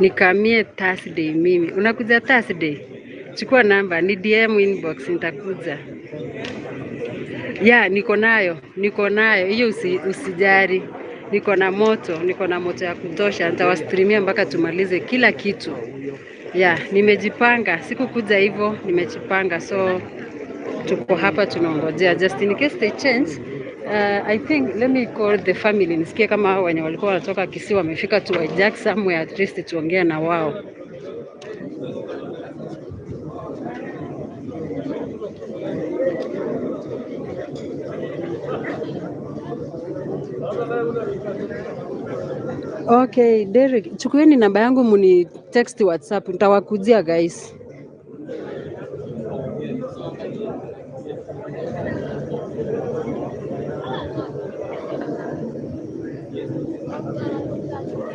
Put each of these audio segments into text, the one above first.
nikamie Thursday mimi. Unakuja Thursday? Chukua namba, ni DM inbox nitakuja. Ya, niko nayo. Hiyo usijari. Niko na moto ya kutosha. Nitawastreamia mpaka tumalize kila kitu. Ya, nimejipanga. Sikukuja hivyo, nimejipanga. So tuko hapa tunaongojea just in case they change. I think let me call the family nisikie kama wenye walikuwa wanatoka Kisii wamefika to hijack somewhere, at least tuongee na wao. Okay, Derek, chukueni namba yangu muni text WhatsApp, nitawakujia guys.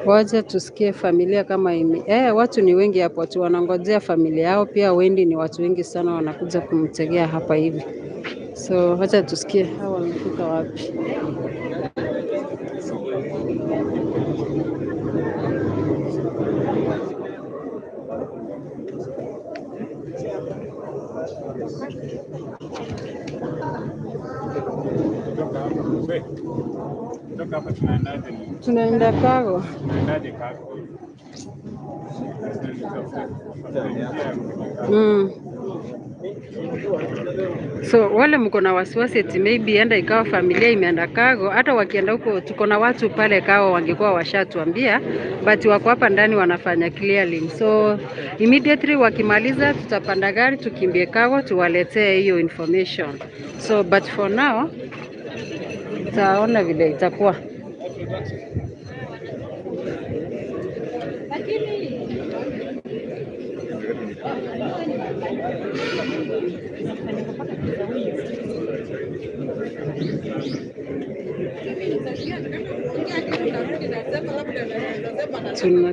Wacha tusikie familia kama watu ni wengi hapo, watu wanangojea familia yao. Pia Wendy ni watu wengi sana wanakuja kumtegea hapa hivi. So wacha tusikie hao wamefika wapi. Tunaenda Kago. So wale mko na wasiwasi eti maybe enda ikawa familia imeenda Kago, hata wakienda huko tuko na watu pale Kago wangekuwa washatuambia, but wako hapa ndani wanafanya clearing. So immediately wakimaliza tutapanda gari tukimbie Kago tuwaletee hiyo information. So but for now taona vile itakuwa.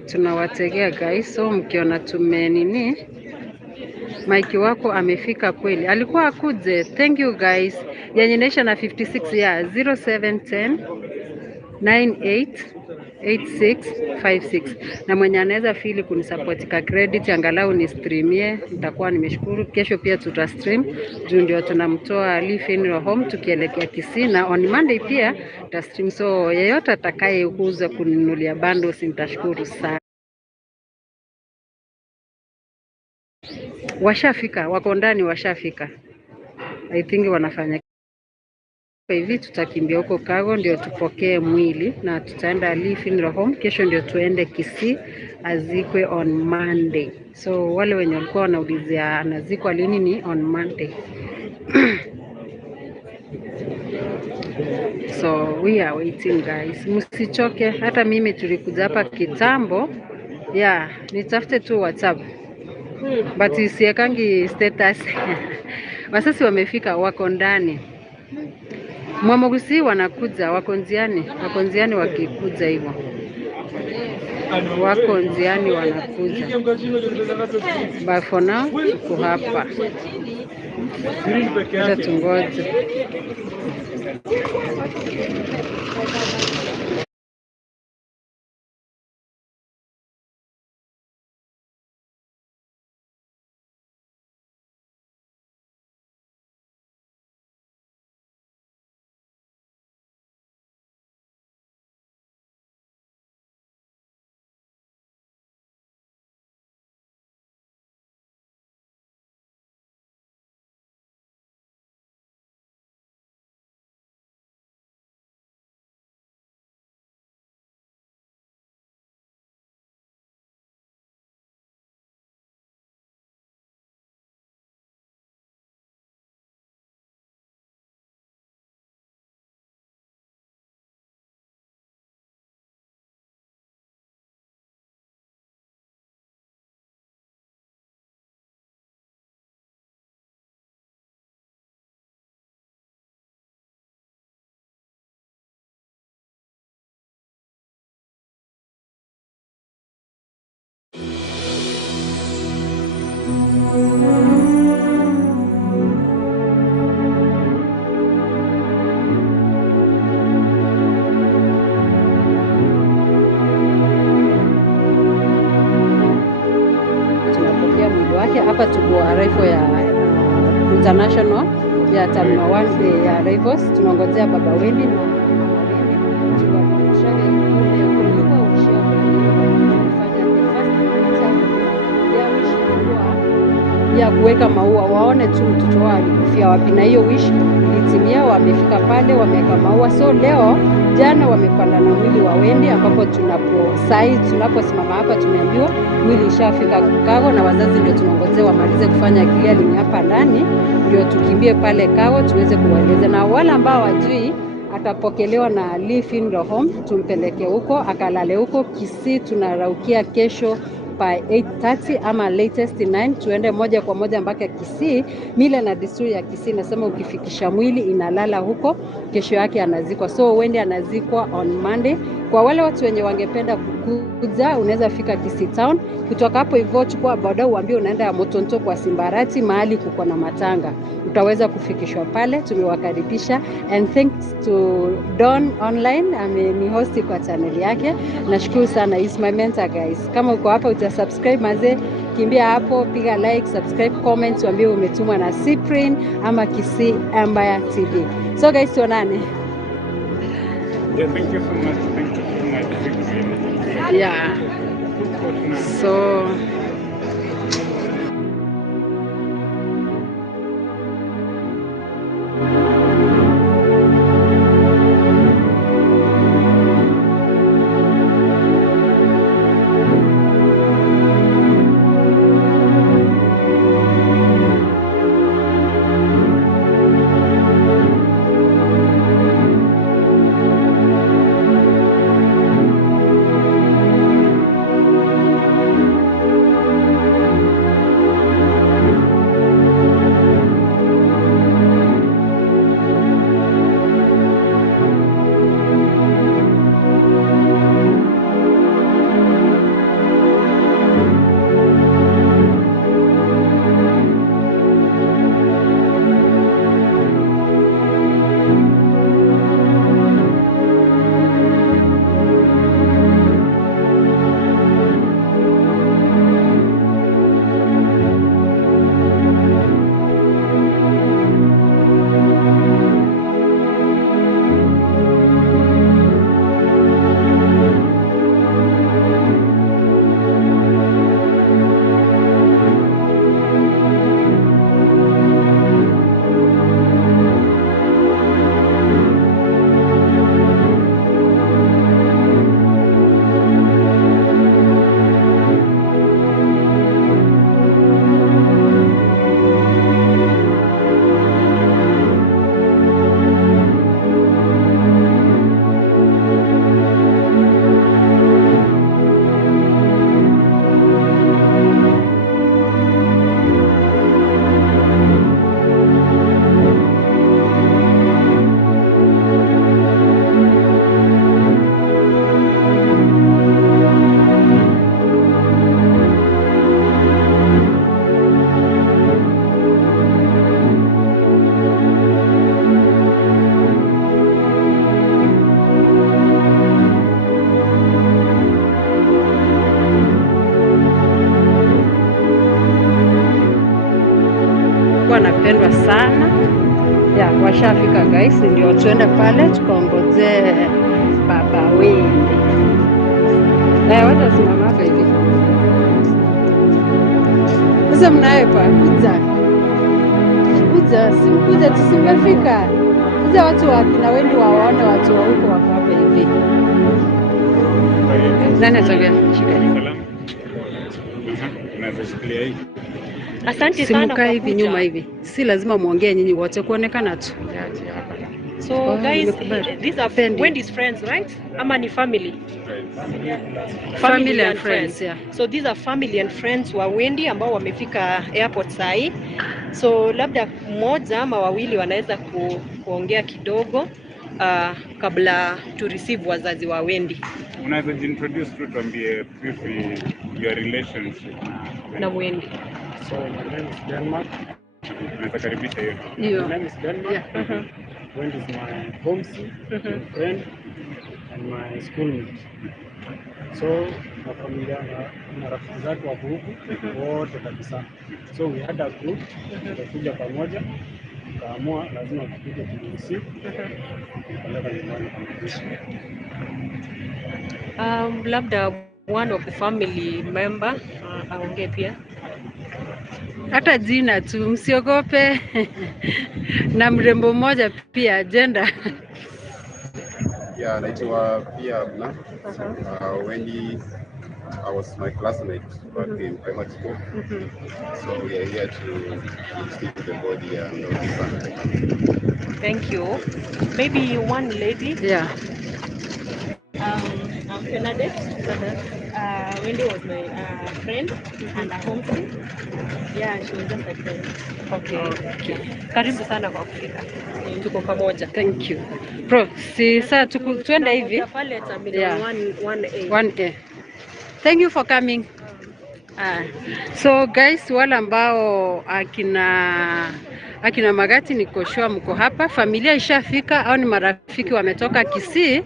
Tunawategea guys, so mkiona tumenini Mike wako amefika kweli, alikuwa akuje. Thank you guys. Yanyenesha na 56 ya 0710 988656 na mwenye anaweza fili kunisupport ka credit angalau ni streamie, nitakuwa nimeshukuru. Kesho pia tutastream juu ndio tunamtoa funeral home tukielekea Kisii, na on Monday pia tutastream. So yeyote atakaye kuuza kununulia bundles nitashukuru sana. Washafika, wako ndani, washafika. I think wanafanya hivi. Tutakimbia huko Kago ndio tupokee mwili na tutaenda funeral home. Kesho ndio tuende Kisii azikwe on Monday. So wale wenye walikuwa wanaulizia anazikwa lini ni on Monday. So we are waiting guys. Msichoke, hata mimi tulikuja hapa kitambo. Yeah, nitafute tu WhatsApp. But isiekangi status. Wasasi wamefika, wako ndani. Mwamogusi wanakuja, wako njiani wakikuja hivyo. Wako njiani wanakuja. But for now, tuko hapa. Acha tungoje. yake. Hapa tuko arrival ya international ya terminal 1 ya arrivals. Tunangojea baba Wendy na mama Wendy ya kuweka maua, waone tu mtoto wao alikufia wapi, na hiyo wish ilitimia. Wamefika pale, wameweka maua. So leo jana wamepanda na mwili wa Wendy, ambapo tunaposimama hapa tumeambiwa mwili ishafika Kago, na wazazi ndio tunangojea wamalize kufanya clearing hapa ndani ndio tukimbie pale Kago tuweze kuwaeleza. Na wale ambao wajui, atapokelewa na Lee Funeral Home, tumpeleke huko akalale huko Kisii. Tunaraukia kesho by 8:30 ama latest 9, tuende moja kwa moja mpaka Kisii. Mila na desturi ya Kisii nasema ukifikisha mwili inalala huko, kesho yake anazikwa. So Wendy anazikwa on Monday. Kwa wale watu wenye wangependa kukuja, unaweza fika Kisii town. Kutoka hapo hivyo chukua boda uambie unaenda ya Motonto kwa Simbarati, mahali kuko na matanga. Utaweza kufikishwa pale. Tumewakaribisha, and thanks to Don Online ni host kwa channel yake. Nashukuru sana, is my mentor guys. Kama uko hapa utasubscribe mazee, kimbia hapo, piga like, subscribe, comment, uambie umetumwa na Cyprian ama Kisii Empire TV. So guys, tuonane. Yeah, thank you so much. Thank you so much. Yeah. So wanapendwa sana. Ya, washafika guys, ndio tuende pale tukaongoze baba Wendy. Wacha simama hapa hivi. Sasa mnaye pa kuja tusimefika. Kuja watu wa kina Wendy waone watu wa huko wako hapa hivi. Nani atongea? Asante sana kwa hivi nyuma hivi. Si lazima muongee nyinyi wote, kuonekana tu. So guys, these are Wendy's friends, right? Ama ni family? Family and friends, yeah. So these are family and friends wa Wendy ambao wamefika airport sahi. So labda mmoja ama wawili wanaweza kuongea kidogo kabla to receive wazazi wa Wendy. Unaweza introduce tu, tuambie briefly your relationship na Wendy. So my name is Denmark. Nakaribisha hiyo. My name is Denmark. Yeah. Wendy is my homesy, friend and my schoolmate. So na familia na rafiki zake wa huku wote kabisa. So we had a group, tukakuja pamoja, tukaamua lazima tupige TBC, kupeleka nyumbani kwa mpishi. Labda one of the family member aongee pia. Hata jina tu msiogope. Na mrembo mmoja pia gender. Yeah, naitwa pia Abna. Wendy, I was my classmate back in primary school. So we are here to receive the body and all this. Thank you. Maybe one lady. Yeah. I'm Bernadette. Wendy was my friend and a homestay. Yeah, she was just a friend. Okay. Karibu sana kwa kufika. Tuko pamoja. Thank you. Bro, si saa tuende hivi. Pale terminal 1A. 1A. Thank you for coming. So guys, wale ambao akina Magati niko sure mko hapa, familia ishafika au ni marafiki wametoka Kisii,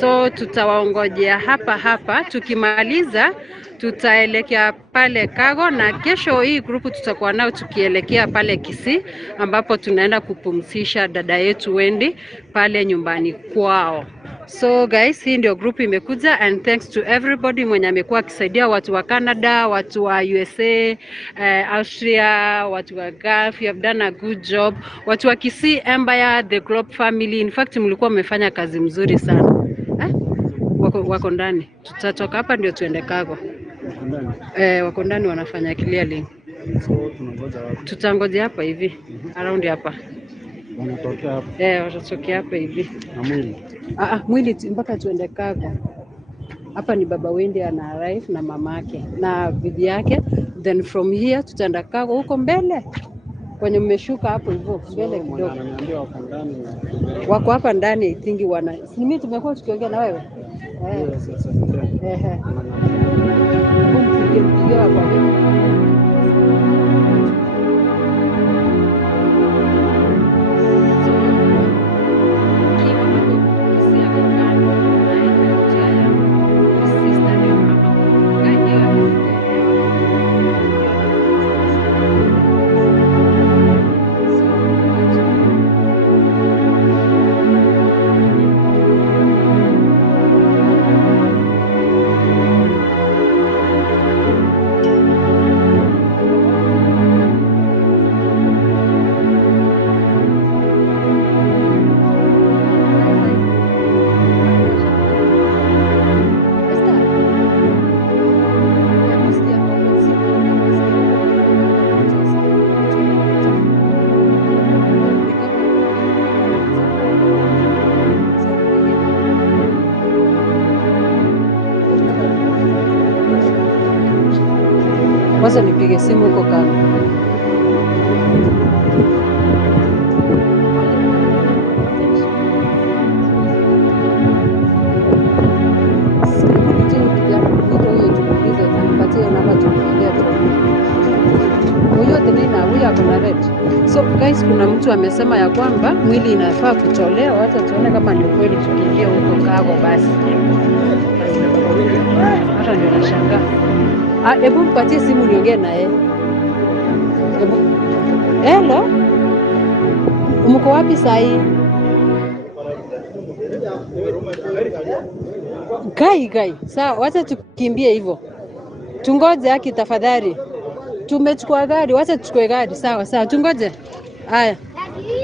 so tutawaongojea hapa. Tukimaliza tutaelekea pale Kago, na kesho hii grupu tutakuwa nao tukielekea pale Kisii, ambapo tunaenda kupumzisha dada yetu Wendy pale nyumbani kwao. So guys, hii ndio group imekuja, and thanks to everybody mwenye amekuwa akisaidia, watu wa Canada, watu wa USA, Austria, watu wa Gulf. You have done a good job. Watu wa Kisii Empire, the Globe family, in fact mlikuwa mmefanya kazi mzuri sana. Wako ndani. Tutatoka hapa ndio tuende Kago. Wako ndani wanafanya clearing. So tunangoja wapi? Tutangoja hapa hivi. Around hapa. Wanatokea hapa. Watatokea hapa hivi. Na mwili. Mwili mpaka tuende Kago. Hapa ni baba Wendy ana arrive na mamake na bibi yake, then from here tutaenda Kago huko mbele. Kwenye mmeshuka hapo hivyo mbele kidogo. Ananiambia wako ndani. Wako hapa ndani, I think si mimi tumekuwa tukiongea na wewe. Yes. Mpigie hapa. Kwanza nipige simu huko Kago. So guys, kuna mtu amesema ya kwamba mwili inafaa kutolewa. Hata tuone kama ni kweli, tukiingia huko Kago basi. Hata ndio nashangaa. Hebu mpatie simu niongee naye. Hello? Umko wapi saa hii? Kai. Sawa, wacha tukimbie hivyo. Tungoje haki tafadhali. Tumechukua gari, wacha tuchukue gari. Sawa, tungoje. Haya.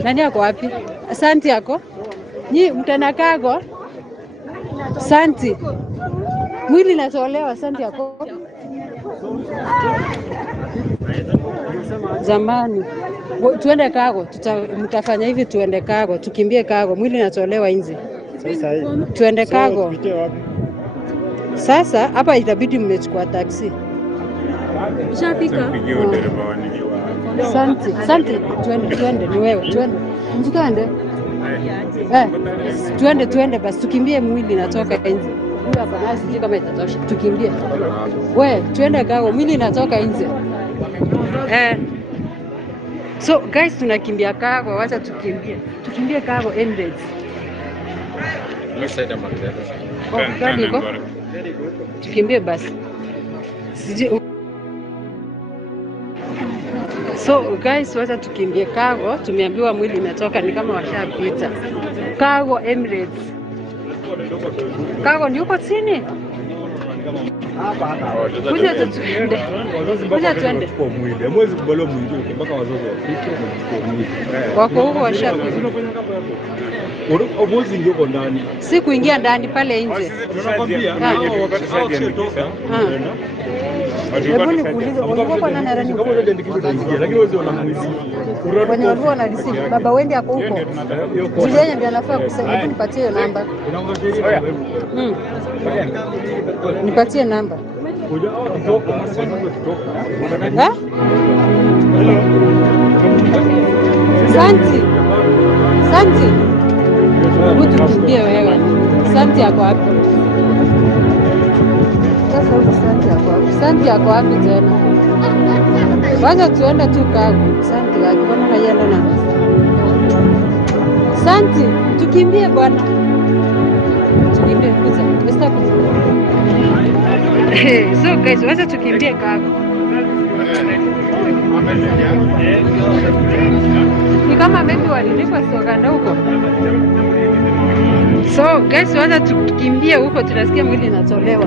Nani yako wapi? Asante yako. Nyi mtana Kago? Asante. Mwili natolewa, asante yako. Zamani. Tuende Kago, mtafanya hivi, tuende Kago, tukimbie Kago, mwili natolewa nje. Sasa hii. Tuende Kago. Tupitie wapi? Sasa hapa itabidi mmechukua taksi. Ushafika? Asante, tuende ni wewe, tuende. Mjikande. Tuende basi, tukimbie, mwili natoka nje. Huyu hapa nasi sijui kama itatosha. Tukimbie. Tuende Kago, mwili natoka nje. So guys, tunakimbia Kago, wacha tukimbie. Tukimbie Kago Emirates. Tukimbie basi. So guys, wacha tukimbie Cargo. Tumeambiwa mwili imetoka, ni kama washapita Cargo Emirates. Cargo ni huko chini. Kuja tuende. Kuja tuende. Mwezi kubalo mwingine mpaka wazazi wafike na mwili. Wako huko washapita. Mwezi ndio ndani. Si kuingia ndani pale nje. Tunakwambia hebu nikuulize, walikuwa na nani kama ndio ndio kitu lakini wewe wana mwezi. Wenye walikuwa na receive baba Wendy hapo huko. Juliana ndiye anafaa kusema, hebu nipatie hiyo namba. Nipatie namba. Kuja kutoka, Ha? Santi. Santi. Hebu tukimbie wewe. Santi yako wapi? Sasa huko Santi yako wapi? Santi yako wapi tena? Wacha tuende tu Cargo. Santi yako bwana hayana na. Santi, tukimbie bwana. Tukimbie kuza. Basta kuza. So guys, wacha tukimbie Cargo. Ni kama maybe walilipa sokanda huko. So guys, wacha tukimbie huko, tunasikia mwili inatolewa.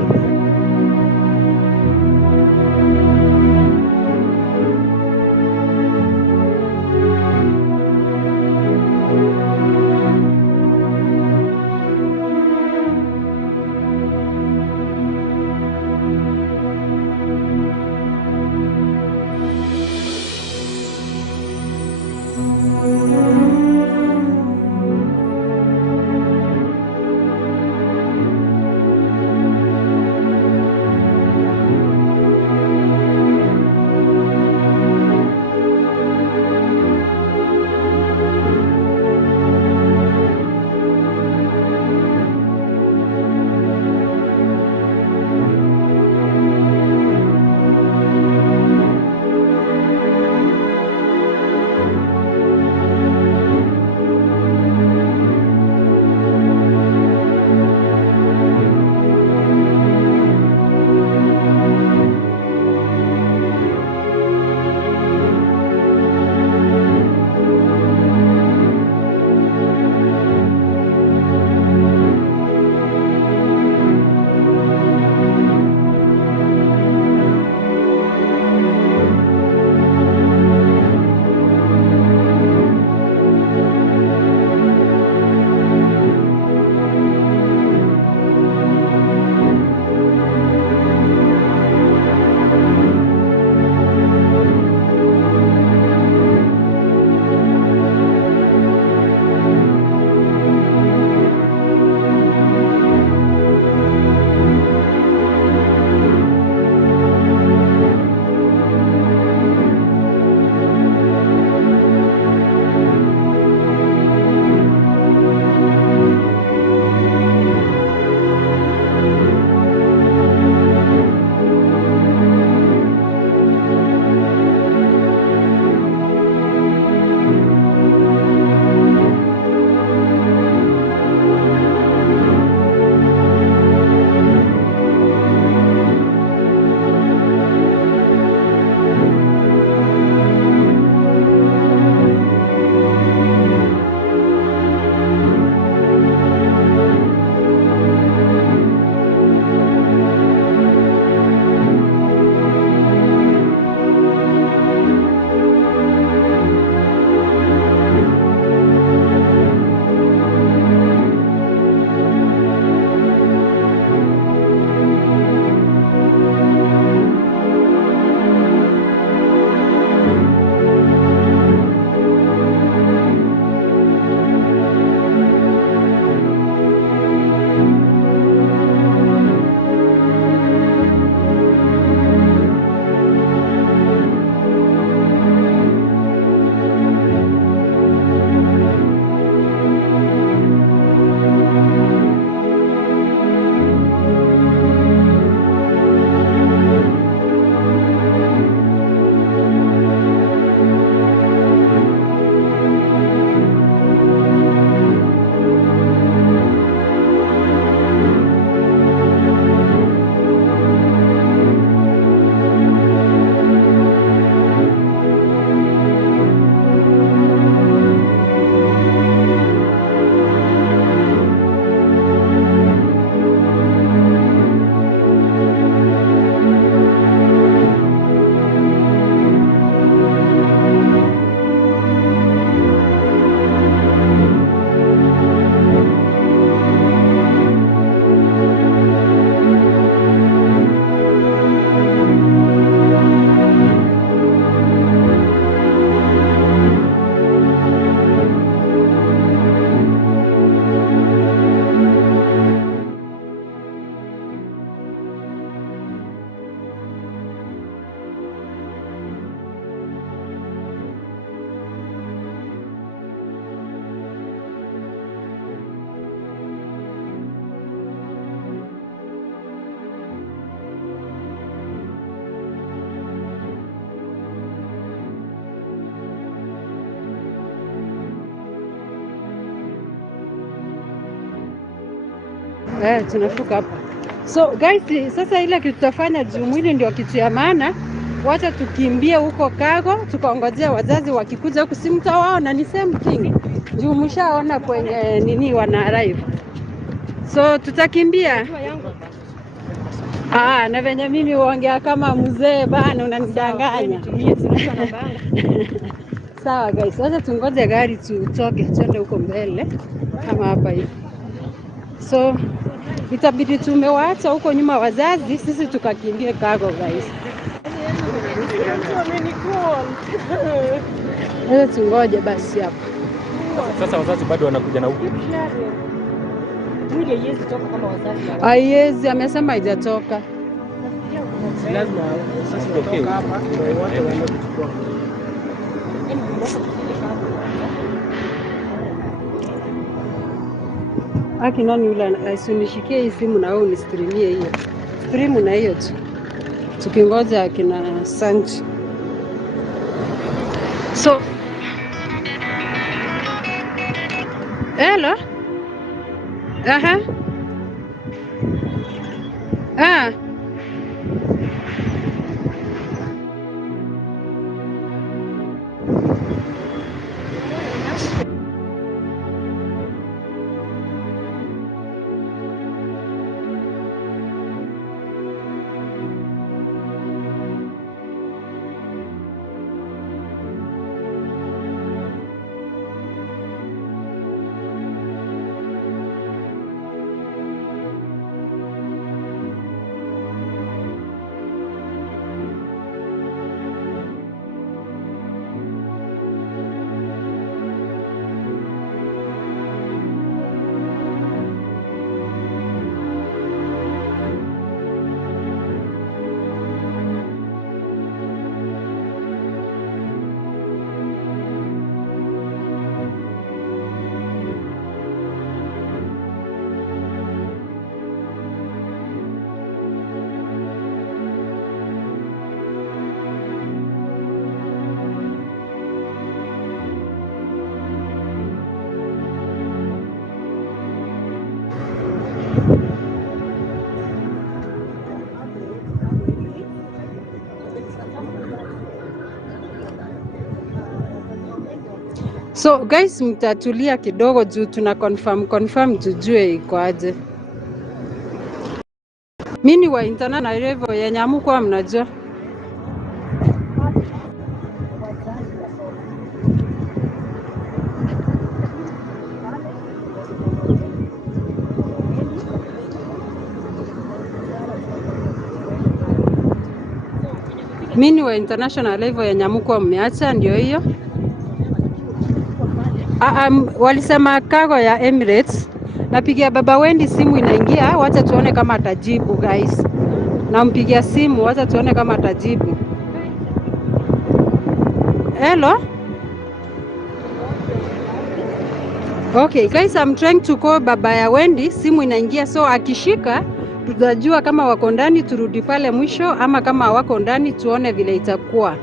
Tunashuka hapa. So guys, sasa ile kitu tutafanya juu mwili ndio kitu ya maana. Wacha tukimbie huko Kago, tukaongojea wazazi wakikuja huku, si mtawaona ni same thing. Juu mshaona kwenye nini wana arrive. So tutakimbia. Na venye mimi huongea kama mzee bana, unanidanganya. Sawa guys, sasa tungoje gari tutoke twende huko mbele kama hapa hivi. So itabidi tumewaacha huko nyuma wazazi, sisi tukakimbie Kago guys. Sasa tungoje basi hapo. Sasa wazazi bado wanakuja na huko. Mwili haiwezi toka kama wazazi. Haiwezi, amesema haijatoka. Lazima sasa kutoka hapa ndio wote waende kuchukua. Aki nani yule asinishikie hii simu na wewe unistreamie hiyo. Stream na hiyo tu. Tukingoja akina Sanji. So hello. So guys, mtatulia kidogo juu tuna confirm tujue iko aje. Mimi wa international level ya Nyamukwa mnajua. Mimi wa international level ya Nyamukwa mmeacha ndio hiyo. Walisema Kago ya Emirates. Napigia baba Wendy simu inaingia, wacha tuone kama atajibu guys. Nampigia simu, wacha tuone kama atajibu. Hello? Okay guys, I'm trying to call baba ya Wendy, simu inaingia, so akishika tutajua kama wako ndani turudi pale mwisho ama kama wako ndani tuone vile itakuwa.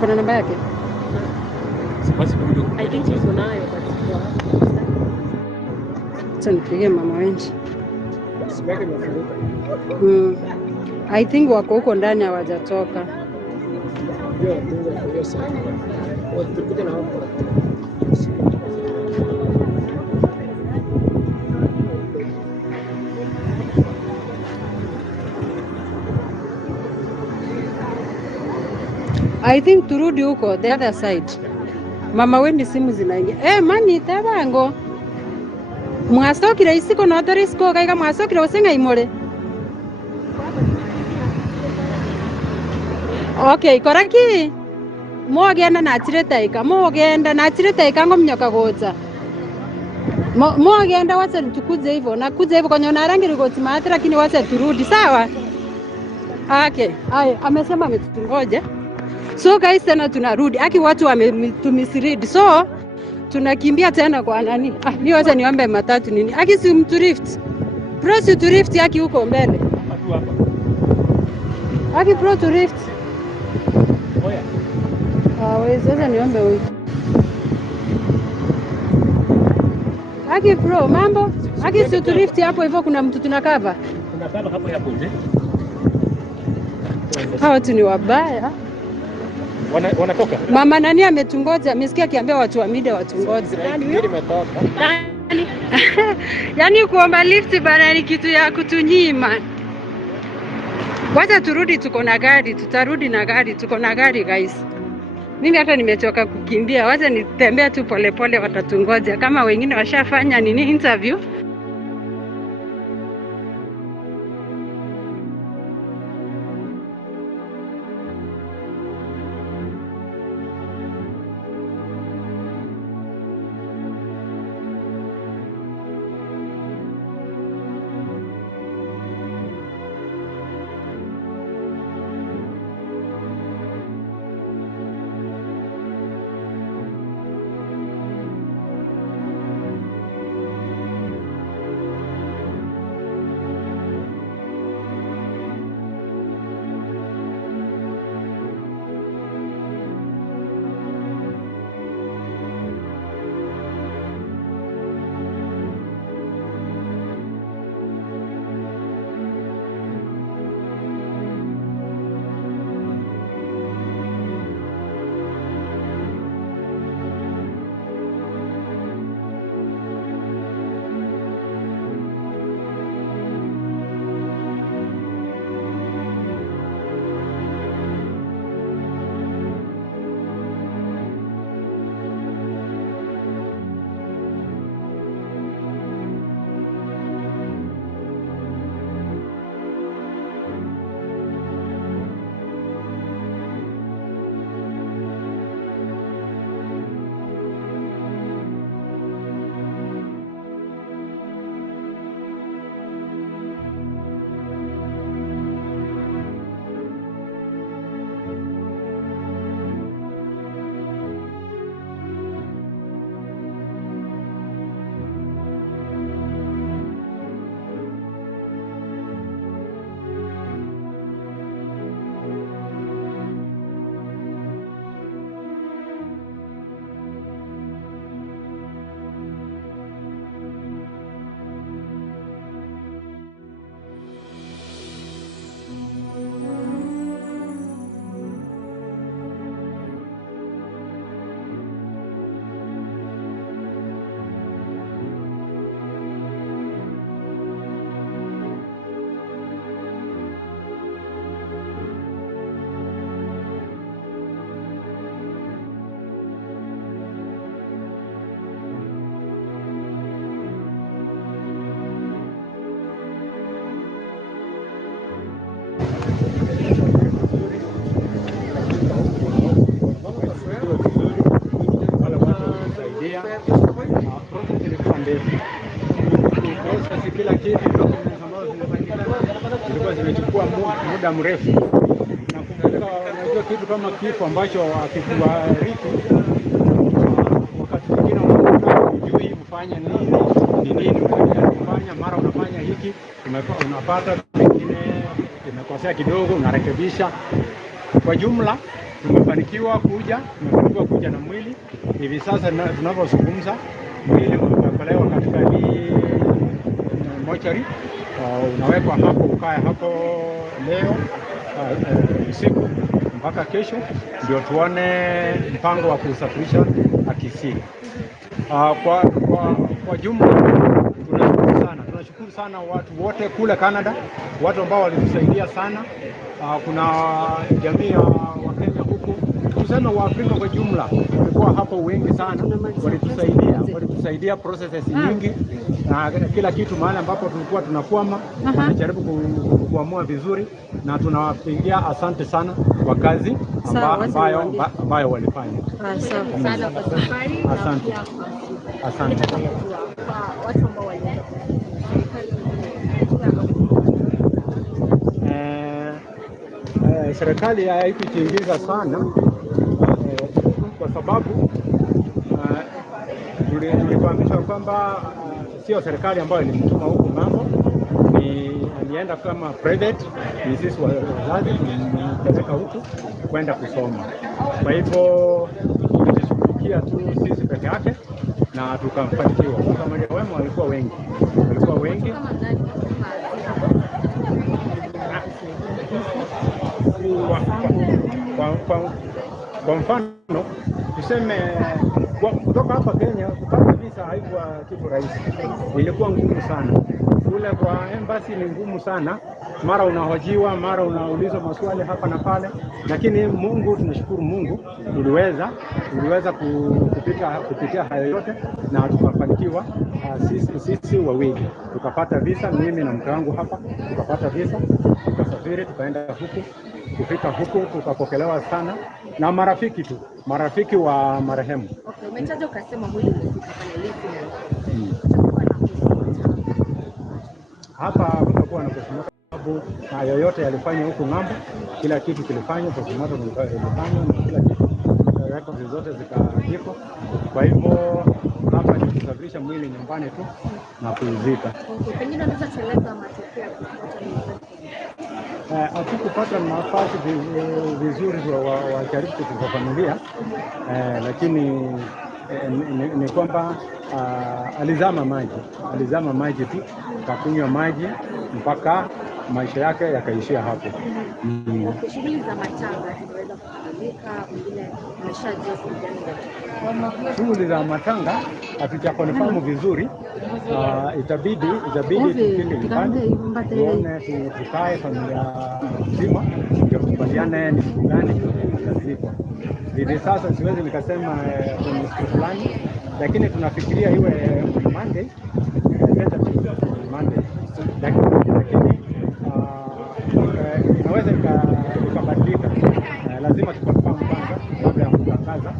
Kuna namba yake? I think she's nayo but acha nipige mama Wendy. Sibaki imefunguka. I think wako huko ndani hawajatoka. Ndio ndio sana. Tukuje na hapo. I think turudi huko the other side. Mama Wendy simu zinaingia. Mani tabango. Mwasokira isiko na torisko kaiga mwasokira usenga imore. Okay, koraki. Mogenda na tiretaika, mogenda na tiretaika ngomnyoka goza. Mogenda wacha tukuze hivyo, na kuze hivyo kwenye narangi rigoti maati lakini wacha turudi, sawa? Okay, amesema ametutungoja. So guys, tena tunarudi. Aki watu wametumisread. So tunakimbia tena kwa nani? Mimi wacha niombe matatu nini? Aki si mturift. Pro si turift aki huko mbele. Aki pro turift. Hawezi, sasa niombe huyu. Aki bro, mambo? Aki si tulift hapo hivyo kuna mtu tunakava. Kuna kava hapo hapo nje. Hao watu ni wabaya. Wanatoka. Mama nani ametungoja? Misikia akiambia watu wa media watungoje. Ndio imetoka. Yaani kuomba lift bana ni kitu ya kutunyima. Wacha turudi, tuko na gari, tutarudi na gari, tuko na gari guys. Mimi hata nimechoka kukimbia, wacha nitembea tu polepole, watatungoja kama wengine washafanya nini interview. Kila kitu zilikuwa zimechukua muda mrefu. Nakumbuka unajua kitu kama kifo ambacho akikubariki wakati mwingine unajui ufanye nini unafanya, mara unafanya hiki unapata pengine imekosea kidogo unarekebisha. Kwa jumla tumefanikiwa kuja na mwili. Hivi sasa tunavyozungumza mwili umepelekwa katika hii mochari. Unawekwa hapo, ukae hapo leo usiku mpaka kesho ndio tuone mpango wa kusafirisha Kisii. Kwa jumla tunashukuru sana watu wote kule Canada, watu ambao walitusaidia sana. Kuna jamii ya Wakenya huku, tuseme wa Afrika kwa jumla, walikuwa hapo wengi sana, walitusaidia processes nyingi na kila kitu mahali ambapo tulikuwa tunakwama, tunajaribu kuamua vizuri, na tunawapigia asante sana kwa kazi ambayo walifanya. Asante. Watu ambao walienda serikali haikujiingiza sana kwa sababu tulifahamishwa kwamba sio serikali ambayo ilimtuma huku mambo, ni alienda kama private, ni sisi wazazi tulimpeleka huku kwenda kusoma. Kwa hivyo tulishughulikia tu sisi peke yake na tukamfanikiwa. Watazamaji wema walikuwa wengi, Kwa mfano tuseme kutoka hapa Kenya kupata visa haikuwa kitu rahisi, ilikuwa ngumu sana. Kule kwa embassy ni ngumu sana, mara unahojiwa, mara unaulizwa maswali hapa na pale, lakini Mungu, tunashukuru Mungu, tuliweza kupitia hayo yote na tukafanikiwa. Sisi wawili tukapata visa, mimi na mke wangu hapa tukapata visa, tukasafiri tukaenda huku. Kufika huku tukapokelewa sana na marafiki wa marehemu. Okay, umetaja ukasema mwili umefika pale lipi hapa kutakuwa na kusimama, sababu yoyote yalifanya huku ng'ambo, kila kitu kilifanywa, kusimama ilifanywa na kila kitu, records zote zikaandikwa. Kwa hivyo hapa ni kusafirisha mwili nyumbani tu na kuuzika. Okay, pengine unaweza kueleza matokeo hatukupata nafasi vizuri wa karibu kwa familia, lakini ni kwamba alizama maji tu, kakunywa maji mpaka maisha yake yakaishia hapo. Okay, shughuli za matanga zinaweza kukamilika, mwingine ameshajua kujana. Shughuli za matanga hatujakonfamu vizuri, itabidi tukili nyumbani tuone, tukae familia nzima ndio tukubaliane ni siku gani tutazikwa. Hivi sasa siwezi nikasema kwenye siku fulani, lakini tunafikiria iwe Monday, lakini inaweza ikabadilika. Lazima tukafahamu kwanza kabla ya kutangaza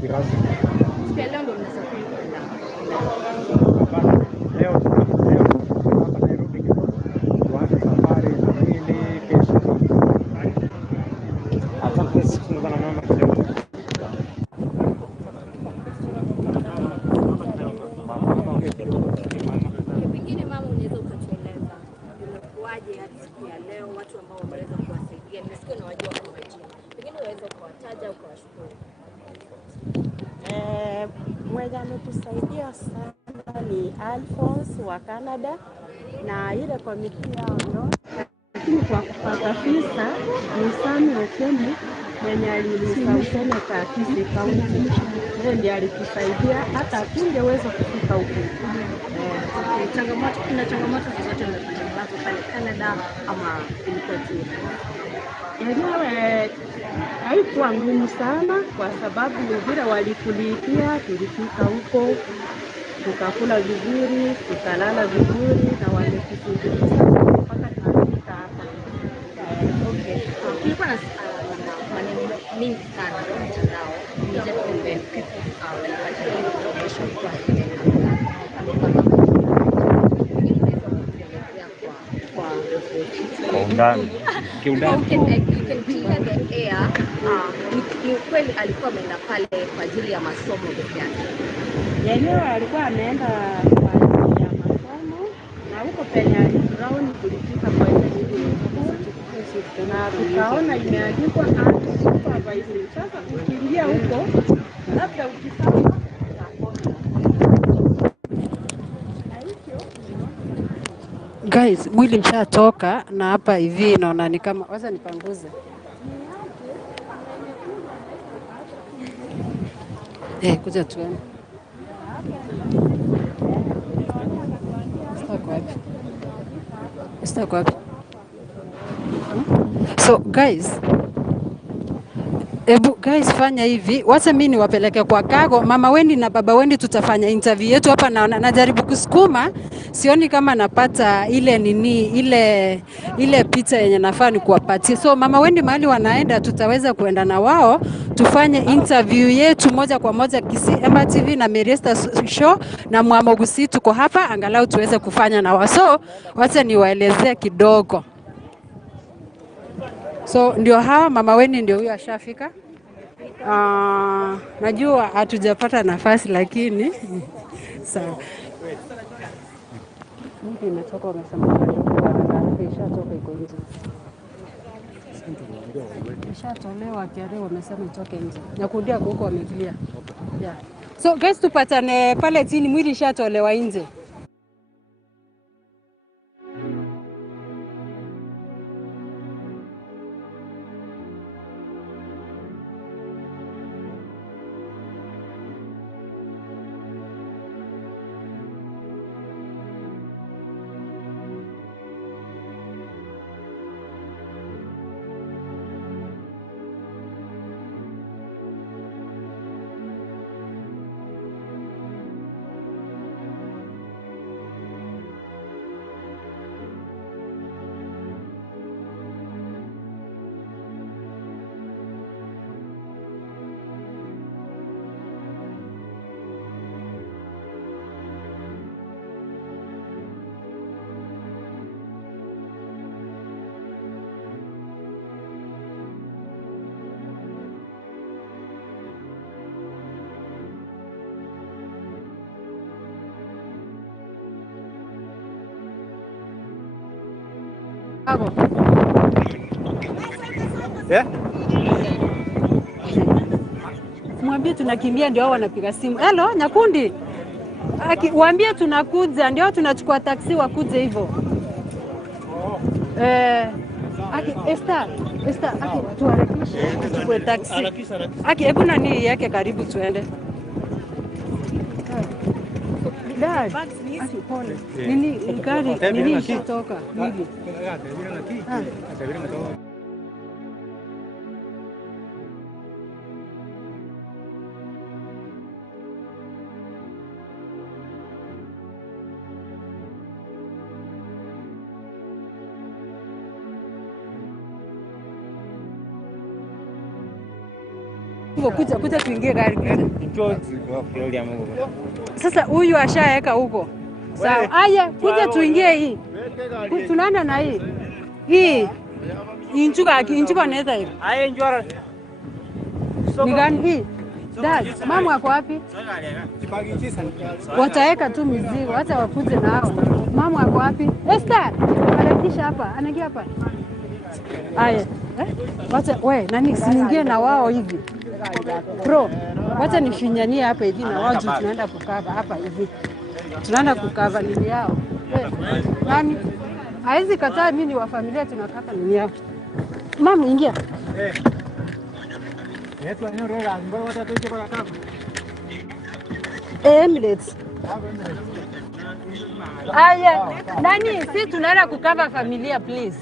kirasmi. Leo ndio mnasafiri leo hapa Nairobi, tuanze safari ili kesho. Asante sana mama. Pengine mama, unaweza ukatueleza imekuwaje hadi siku ya leo, watu ambao wameweza kuwasaidia, nimesikia na wajua kwa majina, pengine unaweza ukawataja ukawashukuru. Mwenye ametusaidia sana ni Alphonse wa Canada na ile komiti yao yote, lakini kwa kupata visa ni Sami Okemu mwenye alinisaidia taasisi kaunti, yeye ndiye alitusaidia hata tungeweza kufika huko. Kuna changamoto zozote mnazo pale Canada ama ilikuwa tu? Yenyewe haikuwa ngumu sana kwa sababu vile walitulipia, tulifika huko tukakula vizuri, tukalala vizuri na wametusaidia mpaka tunafika hapa. Okay. Kulikuwa na maneno mingi sana kwa mtandao. Nije tuombe walipata information kwa ni kweli alikuwa ameenda pale kwa ajili ya masomo peke yake. Yenyewe alikuwa ameenda kwa ajili ya masomo na huko penye ground kulifika kwa ajili na tukaona imeandikwa supervising. Sasa tukiingia huko labda ukifanya guys, mwili mshatoka na hapa hivi naona ni kama waza nipanguze. Kuja tuone. Stako wapi? So guys, guys fanya hivi, wacha mimi niwapeleke kwa Kago. Mama Wendy na baba Wendy tutafanya interview yetu hapa, na najaribu kusukuma, sioni kama napata ile nini ile picha yenye nafaa ni kuwapatia. So mama Wendy mahali wanaenda tutaweza kuenda na wao tufanye interview yetu moja kwa moja Kisii Emba TV na Meresta Show na Mwamogusi tuko hapa angalau tuweze kufanya na wao. So wacha niwaelezee kidogo. So ndio hawa mama Wendy ndio huyo ashafika. Najua hatujapata nafasi lakini sawa. Mtu imetoka wamesema haraka ishatoka iko nje. Ishatolewa kiare wamesema itoke nje. Na kudia huko wamekilia. Yeah. So guys tupatane pale chini mwili ishatolewa nje. Yeah? Mwambie tunakimbia ndio wanapiga simu. Hello, Nyakundi. Waambie tunakuja ndio tunachukua taksi wakuje hivyo. Esther, tuharakishe tuchukue taksi. Hebu nani yake karibu tuende. Dad, pole. Nini gari nini ishatoka? Nini? Kuja tuingie gari kuja. Sasa huyu ashaweka huko. Sawa. Haya, kuja tuingie hii. Tunaenda na hii. Hii. Inchuka neza hivi. Haya njora. Ni gani hii? Dad, mama wako wapi? Wataweka tu mizigo, hata wakuje nao. Mama wako wapi? Esther, anakisha hapa, anaingia hapa. Haya. Wacha wewe nani siningie na wao hivi. Bro, wacha nifinyanie hapa hivi na wao tunaenda kukava hapa hivi. Tunaenda kukava nini yao. Nani? Haizi kataa mimi ni wa familia tunakaka nini yao. Mama ingia. Yetu eneo rela mbona watu toke kwa kama. Emirates. Aya, nani si tunaenda kukava familia please.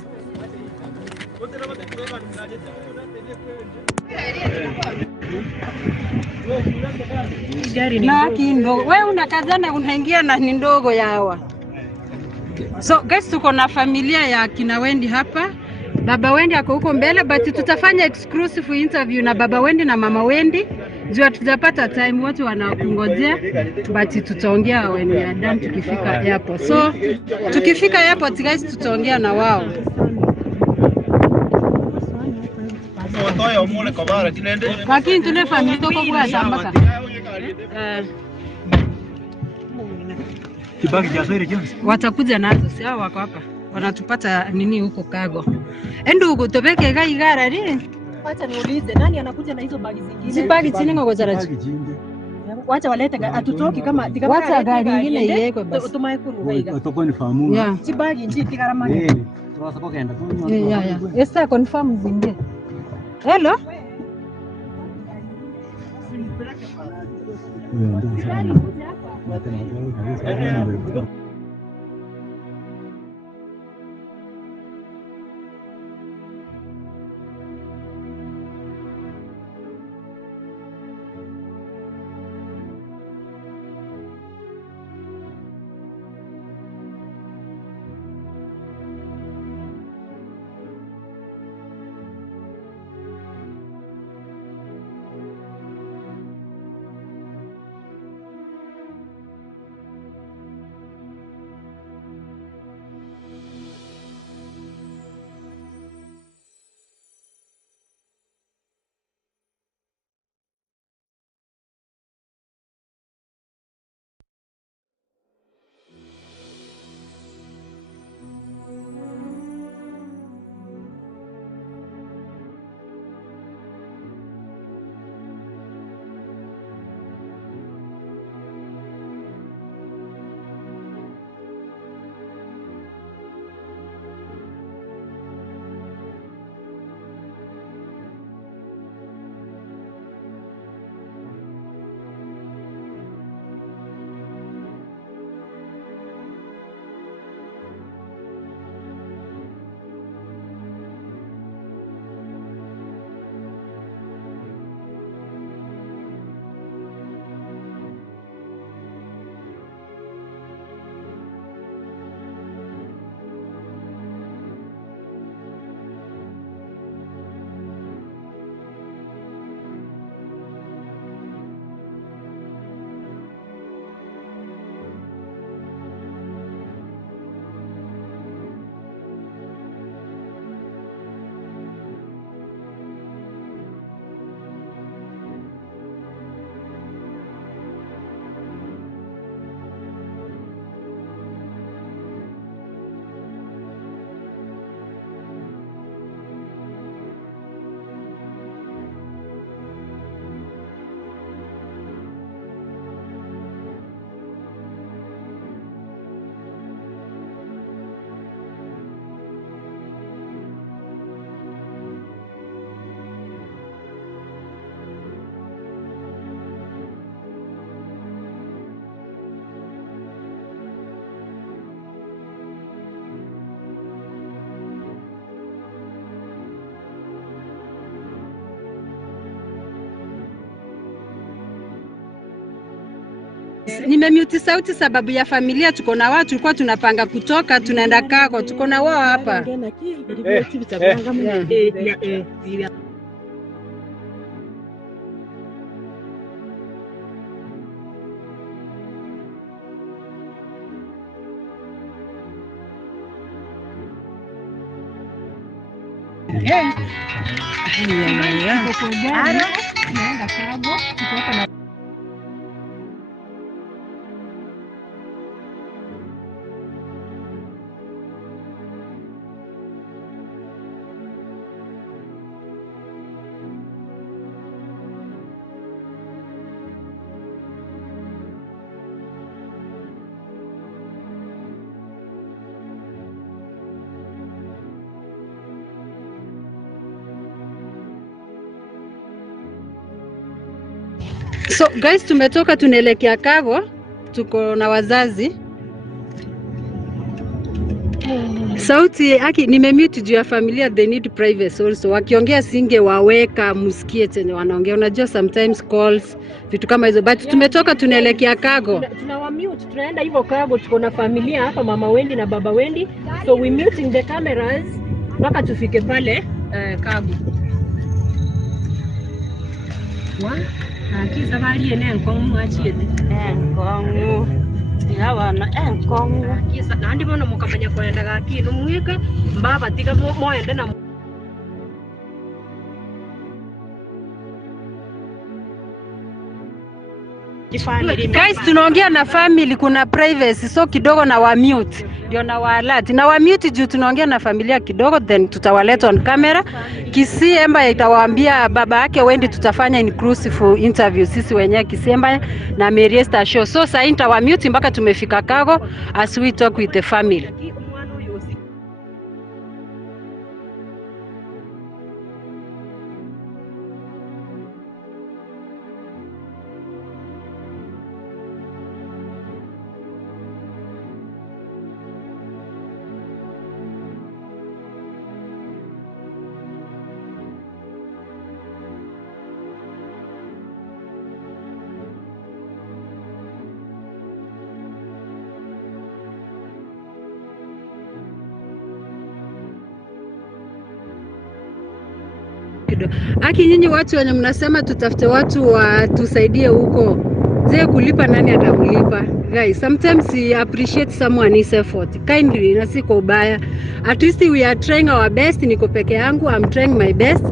Gari na kindo. Wewe unakazana unaingia na ni ndogo ya hawa. So guys tuko na familia ya kina Wendy hapa. Baba Wendy ako huko mbele but tutafanya exclusive interview na Baba Wendy na Mama Wendy. Jua tutapata time wote wanakungojea but tutaongea when we are done tukifika airport. So tukifika airport guys tutaongea na wao. Lakini tule familia toko kwa shambaka. Kibaki jasiri Jones. Watakuja nazo si hao wako hapa. Wanatupata nini huko Kago. Endo huko tobeke gai gara ri. Acha niulize nani anakuja na hizo bagi zingine? Zibagi chini ngo zaraji. Wacha walete atutoki kama wacha gari nyingine iwekwe basi. Utumaekuru weiga. Utoko ni fahamu. Yeah. Chibagi nji tigarama. Tuwasa kwenda. Yeah. Esther confirm zingie. Hello? Nimemute sauti sababu ya familia, tuko na watu tulikuwa tunapanga kutoka tunaenda Kago, tuko na wao hapa. So guys, tumetoka tunaelekea Kago, tuko na wazazi. Sauti aki nimemute juu ya familia, they need privacy also. Wakiongea singe waweka musikie tena wanaongea. Unajua sometimes calls vitu kama hizo, but tumetoka tunaelekea Kago. Tunawamute, tunaenda hivyo Kago, tuko na familia hapa, mama Wendy na baba Wendy. So we muting the cameras mpaka tufike pale Kago. Kisa bali ene nkongu achiede. Nkongu. Yabana nkongu. Kisa nandi bono mukamanya kwenda gakino mwika mbaba tiga moende na Guys, tunaongea na family, kuna privacy so kidogo na wa mute. Ndio na wa alert. Na wa mute juu tunaongea na familia kidogo, then tutawaleta on camera. Kisiemba itawaambia baba yake Wendy tutafanya inclusive interview sisi wenyewe Kisiemba na Meriesta show. So sasa nitawa mute mpaka tumefika Kago as we talk with the family. Aki nyinyi watu wenye mnasema tutafute watu watusaidie huko. Je, kulipa nani atakulipa? Guys, sometimes we appreciate someone's effort. Kindly na si kwa ubaya. At least we are trying our best. Niko peke yangu, I'm trying my best.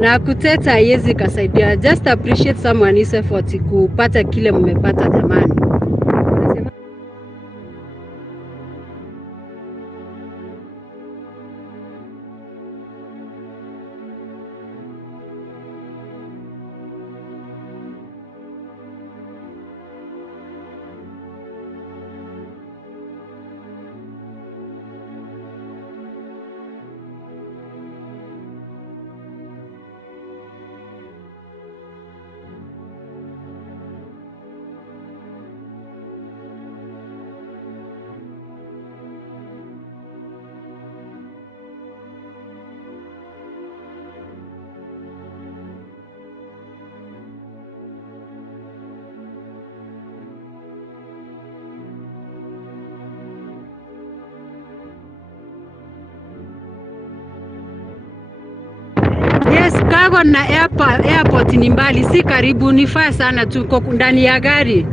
Na kuteta haiwezi kasaidia. Just appreciate someone's effort kupata kile mmepata jamani. Yes, Kago na airport ni mbali, si karibu, ni faa sana, tuko ndani ya gari.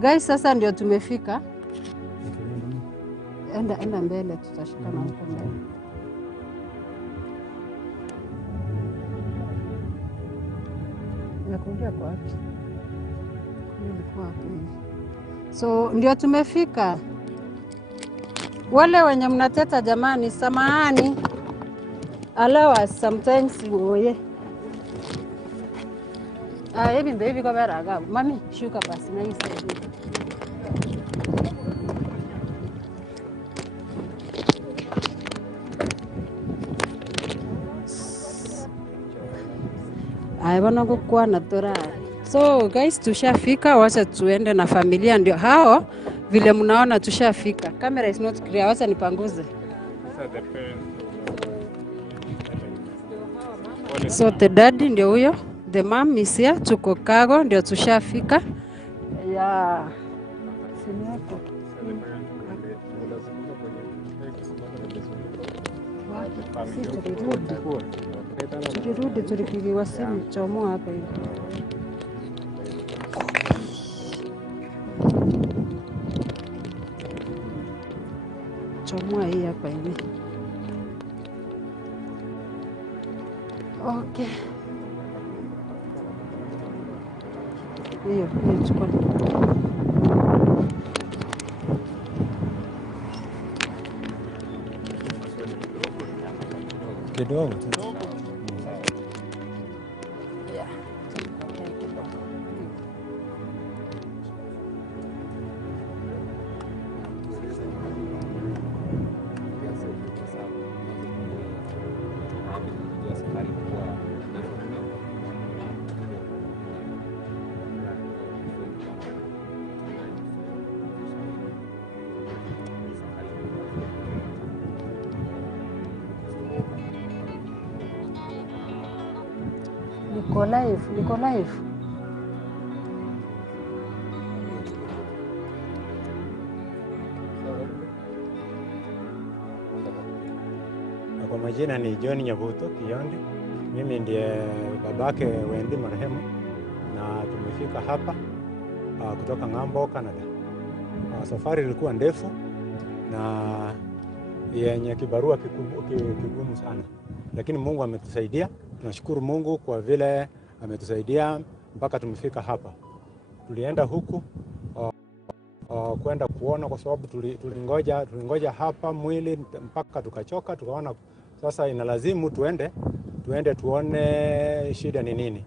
Guys, sasa ndio tumefika. Enda mbele, tutashikana huko mbele. Nakuja kwa wapi? Nilikuwa hapo hivi. So ndio tumefika. Wale wenye mnateta jamani, samahani. Allow us sometimes oye. Hivi baby kwa baraga. Mami, shuka basi na hii side. Bwana kukuwa na tora. So guys, tushafika, wacha tuende na familia ndio hao vile mnaona tushafika. Camera is not clear, wacha nipanguze. So the daddy ndio huyo, the mom is here, tuko Kago ndio tushafika. Yeah. Sinako. Tukirudi tulipigiwa simu chomoa hapa hivi. Chomoa hii hapa hivi. Okay. Hiyo chukua. Kidogo. Niko live. Kwa majina ni John Nyabuto Kiondi. Mimi ndiye babake Wendy marehemu, na tumefika hapa kutoka ng'ambo Canada. Safari ilikuwa ndefu na yenye kibarua kigumu sana, lakini Mungu ametusaidia. Tunashukuru Mungu kwa vile ametusaidia mpaka tumefika hapa. Tulienda huku kwenda kuona kwa sababu tulingoja hapa mwili mpaka tukachoka, tukaona sasa inalazimu tuende tuone shida ni nini.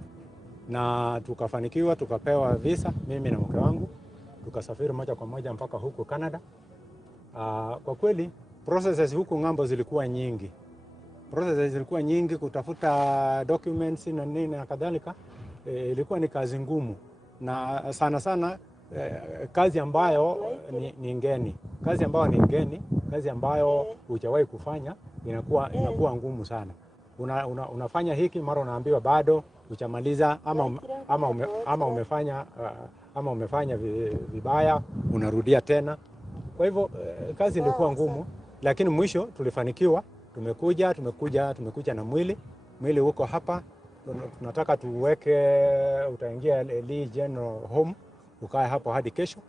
Na tukafanikiwa, tukapewa visa mimi na mke wangu, tukasafiri moja kwa moja mpaka huku Canada. Kwa kweli processes huku ng'ambo zilikuwa nyingi. Kutafuta documents na nini na kadhalika. Ilikuwa ni kazi ngumu na sana kazi ambayo ni ngeni. Kazi ambayo hujawahi kufanya inakuwa ngumu sana. Unafanya hiki mara unaambiwa bado hujamaliza ama umefanya vibaya, unarudia tena. Kwa hivyo kazi ilikuwa ngumu, lakini mwisho tulifanikiwa. Tumekuja na mwili huko hapa. Tunataka utaingia Lee General Home, ukae hapo hadi kesho.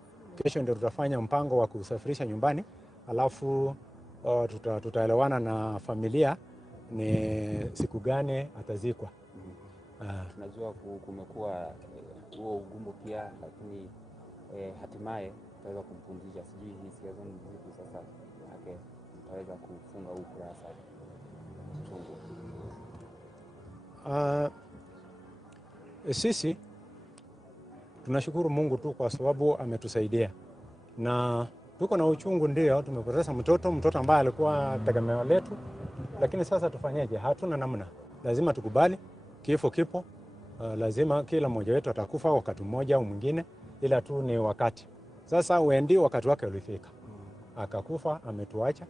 Kesho ndio tutafanya mpango wa kusafirisha nyumbani, alafu tutaelewana na familia ni siku gani atazikwa. Tunajua kumekuwa huo ugumu pia, lakini hatimaye tutaweza kumpumzisha. Sijui hii season zipi sasa yake tutaweza kufunga huu kurasa. Sisi tunashukuru Mungu tu kwa sababu ametusaidia, na tuko na uchungu. Ndio tumepoteza mtoto ambaye alikuwa tegemeo letu, lakini sasa tufanyeje? Hatuna namna, lazima tukubali kifo kipo. Lazima kila mmoja wetu atakufa wakati mmoja au mwingine, ila tu ni wakati. Sasa Wendy wakati wake ulifika, akakufa, ametuacha.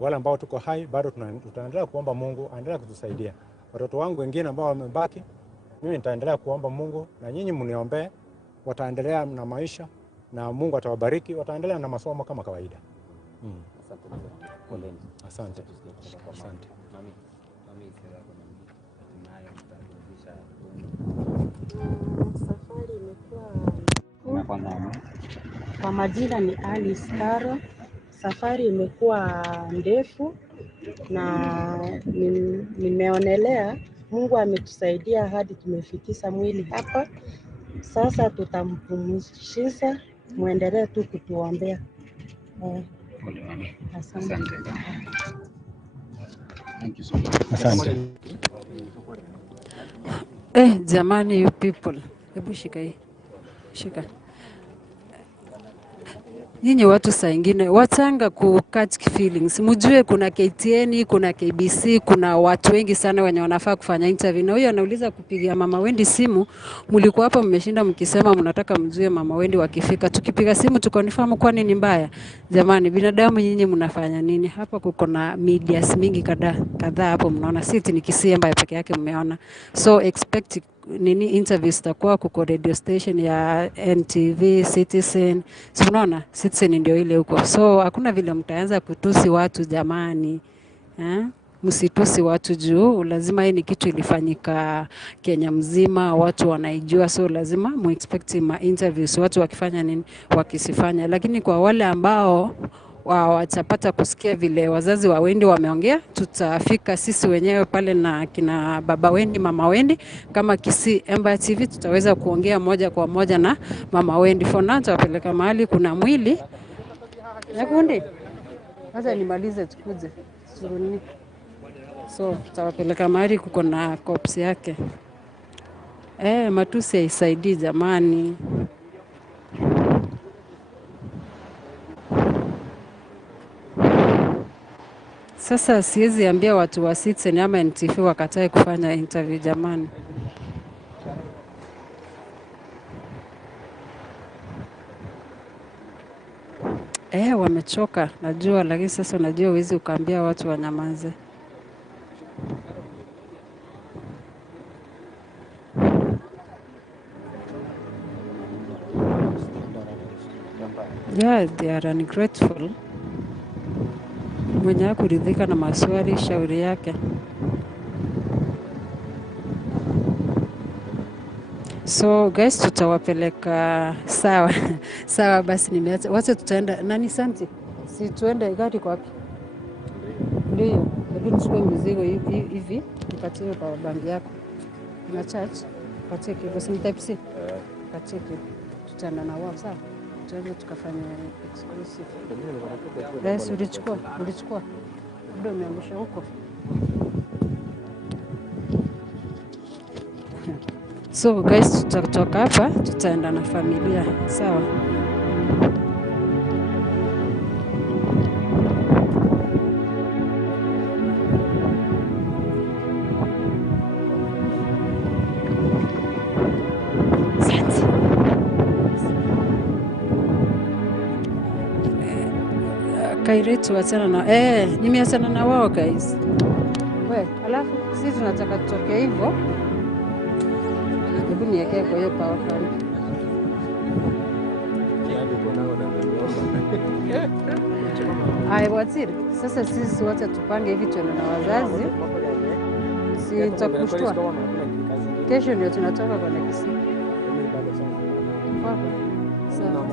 Wale ambao tuko hai bado tutaendelea kuomba Mungu aendelee kutusaidia. Watoto wangu wengine ambao wamebaki, mimi nitaendelea kuomba Mungu, na nyinyi mniombee, wataendelea na maisha na Mungu atawabariki, wataendelea na masomo kama kawaida. Asante. Safari imekuwa kwa mama. Kwa majina ni Alice Karo. Safari imekuwa ndefu na nimeonelea Mungu ametusaidia hadi tumefikisha mwili hapa. Sasa tutampumzisha, muendelee tu kutuombea. Asante. Thank you so much. Asante. Jamani, you people. Hebu shika hii. Shika. Nyinyi watu saa ingine watanga ku catch feelings. Mjue kuna KTN, kuna KBC, kuna watu wengi sana wenye wanafaa kufanya interview. Na huyo anauliza kupigia Mama Wendy simu, mlikuwa hapa mmeshinda mkisema mnataka mjue Mama Wendy wakifika. Tukipiga simu tukonfirm kwa nini mbaya. Jamani, binadamu nyinyi mnafanya nini? Hapa kuko na medias mingi kadhaa hapo mnaona. Sisi ni Kisimba peke yake mmeona. So expect nini interviews zitakuwa kuko radio station ya NTV, Citizen. So unaona Citizen ndio ile huko. So hakuna vile mtaanza kutusi watu jamani. Msitusi watu juu, lazima hii ni kitu ilifanyika Kenya mzima, watu wanaijua, so lazima muexpect ma interviews watu wakifanya nini, wakisifanya. Lakini kwa wale ambao watapata kusikia vile wazazi wa Wendy wameongea, tutafika sisi wenyewe pale na kina baba Wendy, mama Wendy, kama Kisii Emba TV tutaweza kuongea moja kwa moja na mama Wendy. For now tutapeleka mahali kuna mwili. Yakundi. Sasa nimalize tukuje. Suruni. So tutawapeleka mahali kuko na corpse yake. Matusi haisaidii jamani. Sasa siwezi ambia watu wa Citizen ama NTV wakatae kufanya interview jamani. Wamechoka najua, lakini sasa najua huwezi ukaambia watu wanyamaze. Yeah, they are ungrateful. Mwenye kuridhika na maswali shauri yake. So guys, tutawapeleka sawa. Sawa basi nimeacha. Wacha tutaenda nani Santi? Si tuende gari kwa wapi? Ndio, hebu nichukue mizigo hivi, nipatie kwa bangi yako. Na church, patie kidogo si type C. Patie kidogo. Tutaenda na wao sawa. Tuende tukafanya exclusive. Guys, ulichukua. Ndio umeangusha huko. So guys, tutatoka hapa, tutaenda na familia. Sawa. Kairetu wachana na nimeachana na wao guys. Alafu sisi tunataka tutoke hivyo. Hebu niwekee kwa hiyo power bank. Waziri, sasa sisi wote tupange hivi tuende na wazazi. Si nitakushtua. Kesho ndio tunatoka kwa Kisii. Sawa.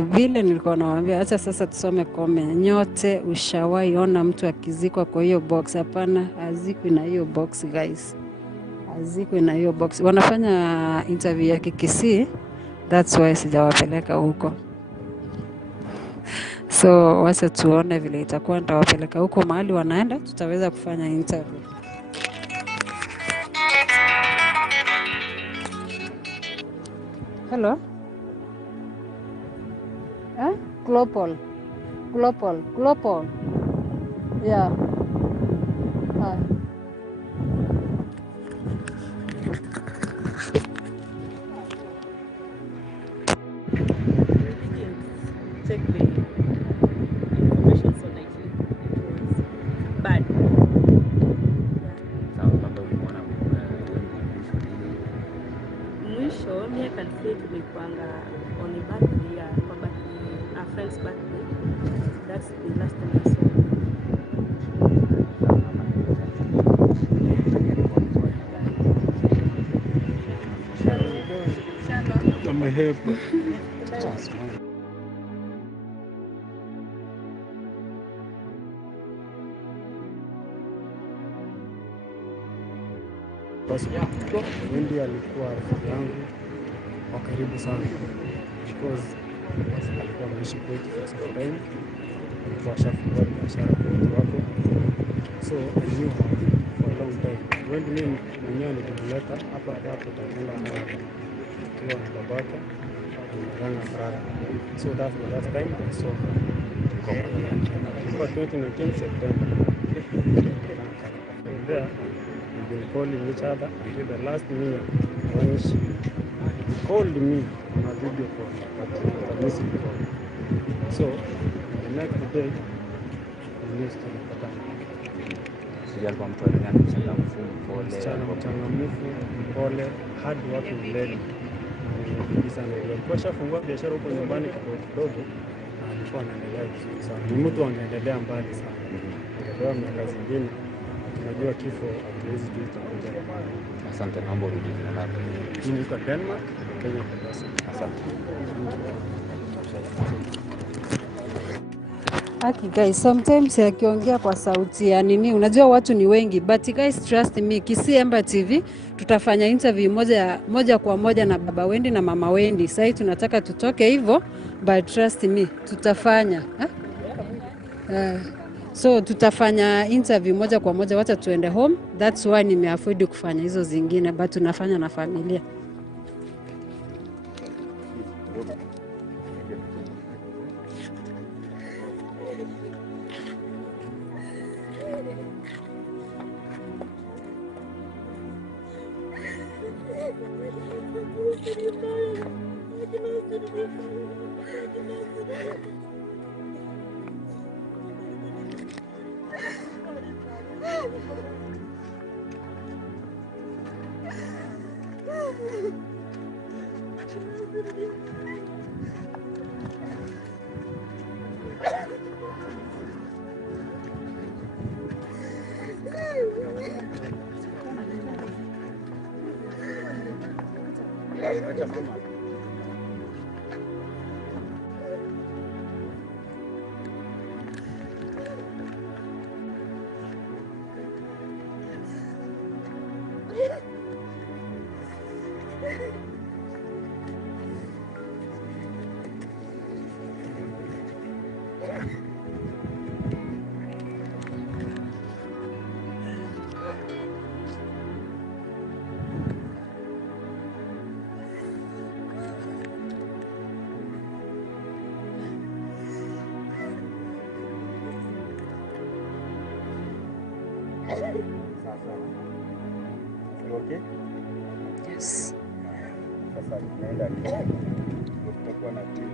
Vile nilikuwa nawaambia, acha sasa tusome comment. Nyote ushawahi ona mtu akizikwa kwa hiyo box? Hapana, hazikwi na hiyo box guys, hazikwi na hiyo box. Wanafanya interview ya Kikisii, that's why sijawapeleka huko. So wacha tuone vile itakuwa, nitawapeleka huko mahali wanaenda, tutaweza kufanya interview. Hello? Global. Yeah. Hi. Check the information so that it was bad. Mwisho, me I can say tulikuanga on a birthday, a friend's birthday. That's the last time I saw him. Wendy alikuwa rafiki yangu wa karibu sana because alikuwa anaishi kwetu for some time, alikuwa ashafungua biashara kwa watu wake, so I knew her for a long time. Wendy mimi mwenyewe nilimleta hapa Tabula akiwa na babake Mong'ina brother, so that's the last time I saw her. Ilikuwa 2019 September. From there, we've been calling each other until the last minute when she called me on a video call, but it was a missing call. So the next day, we used to repatana. Alikuwa mtu mchangamfu, mpole, hard working lady. Bidii sana. Alikuwa shafungua biashara huko nyumbani kidogo na alikuwa anaendelea vizuri sana. Ni mtu anaendelea mbali sana. Ndio miaka zingine tunajua kifo hatuwezi kuita. Asante, naomba urudi jina lako. Mimi niko Denmark, Kenya kwa sasa. Asante. Aki guys, sometimes akiongea kwa sauti ya nini, unajua watu ni wengi, but guys trust me, Kisii Emba TV tutafanya interview moja kwa moja na baba Wendy na mama Wendy. Sasa tunataka tutoke hivyo, but trust me, tutafanya. So tutafanya interview moja kwa moja, wacha tuende home. That's why nimeafford kufanya hizo zingine, but tunafanya na familia. Okay? Yes. Sasa tunaenda tutakuwa na video.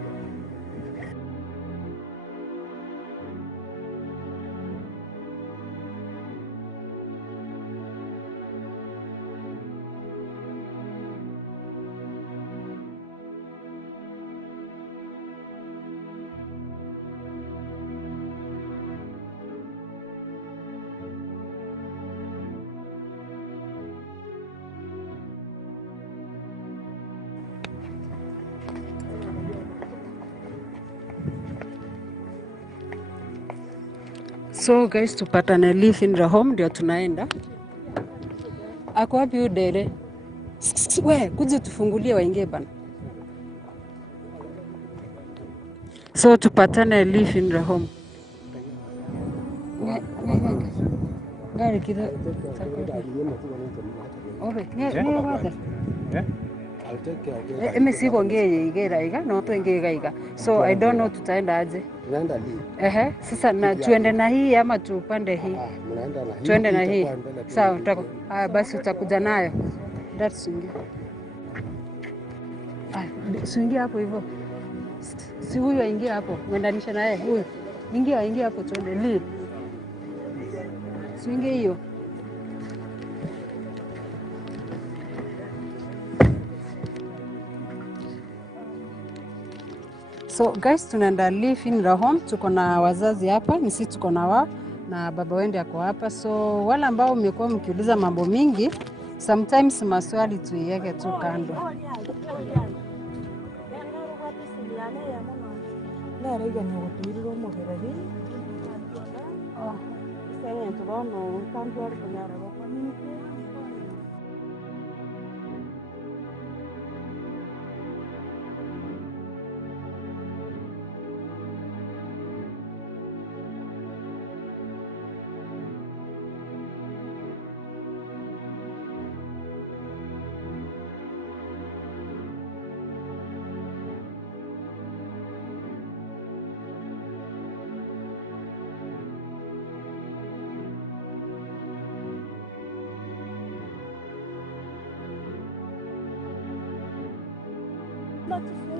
So guys, tupatane live in the home ndio tunaenda. Ako wapi udere? We, kuja tufungulie waingie bana. So tupatane live in the home. Gari kido. Obe, ne wada. Eme si kuongea igera iga na watu ingega iga. So I don't know tutaenda aje. Tunaenda hii. Sasa na tuende na hii ama tupande hii? Mnaenda na hii. Tuende na hii. Sawa, basi utakuja nayo. That's Senge. Senge hapo hivyo. Si huyu aingia hapo. Muendanisha na yeye huyu. Ingia hapo tuende li. Senge hiyo. So guys, tunaenda live in the home. Tuko na wazazi hapa, ni sisi tuko na wao na baba Wendy ako hapa. So wale ambao mmekuwa mkiuliza mambo mingi, sometimes maswali tuiweke tu kando.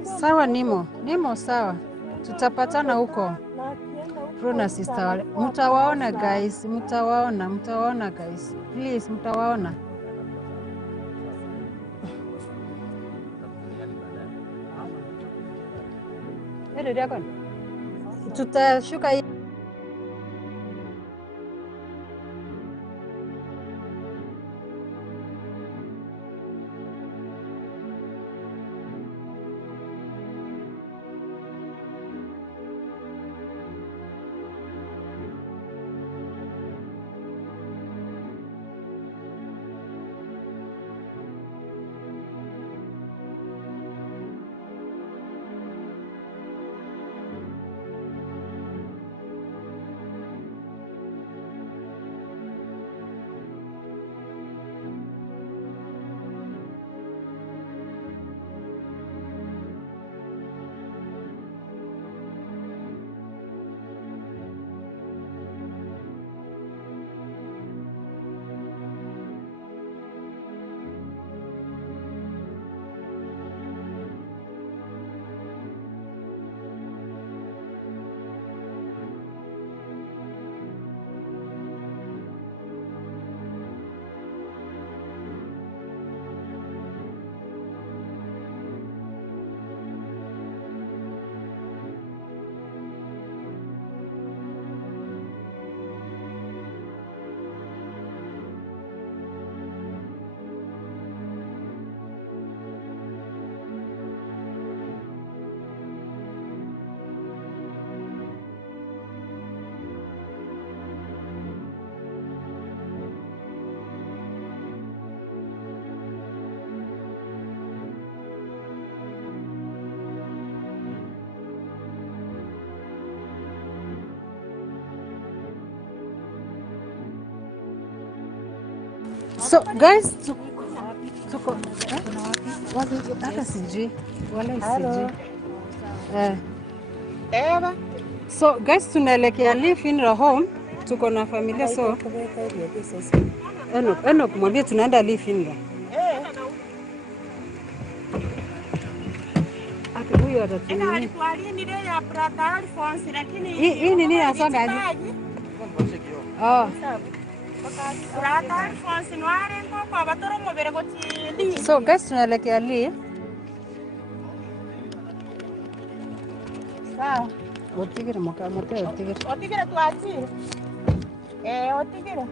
Sawa Nimo sawa. Tutapatana huko. Bro na sister wale. Mtawaona guys, mtawaona guys. Please mtawaona. Ndio yako. Tutashuka hii. So guys, tuko wapi? Hata sijui. Wala sijui. So guys, tunaelekea live in the home. Tuko na familia so. Enoch mwambie tunaenda live in the. Huyo atatumia. Hii ni nini asanga aje? So guys, tunaelekea li. Sawa. Otigire mote otigire. Otigire tuachi. Otigire.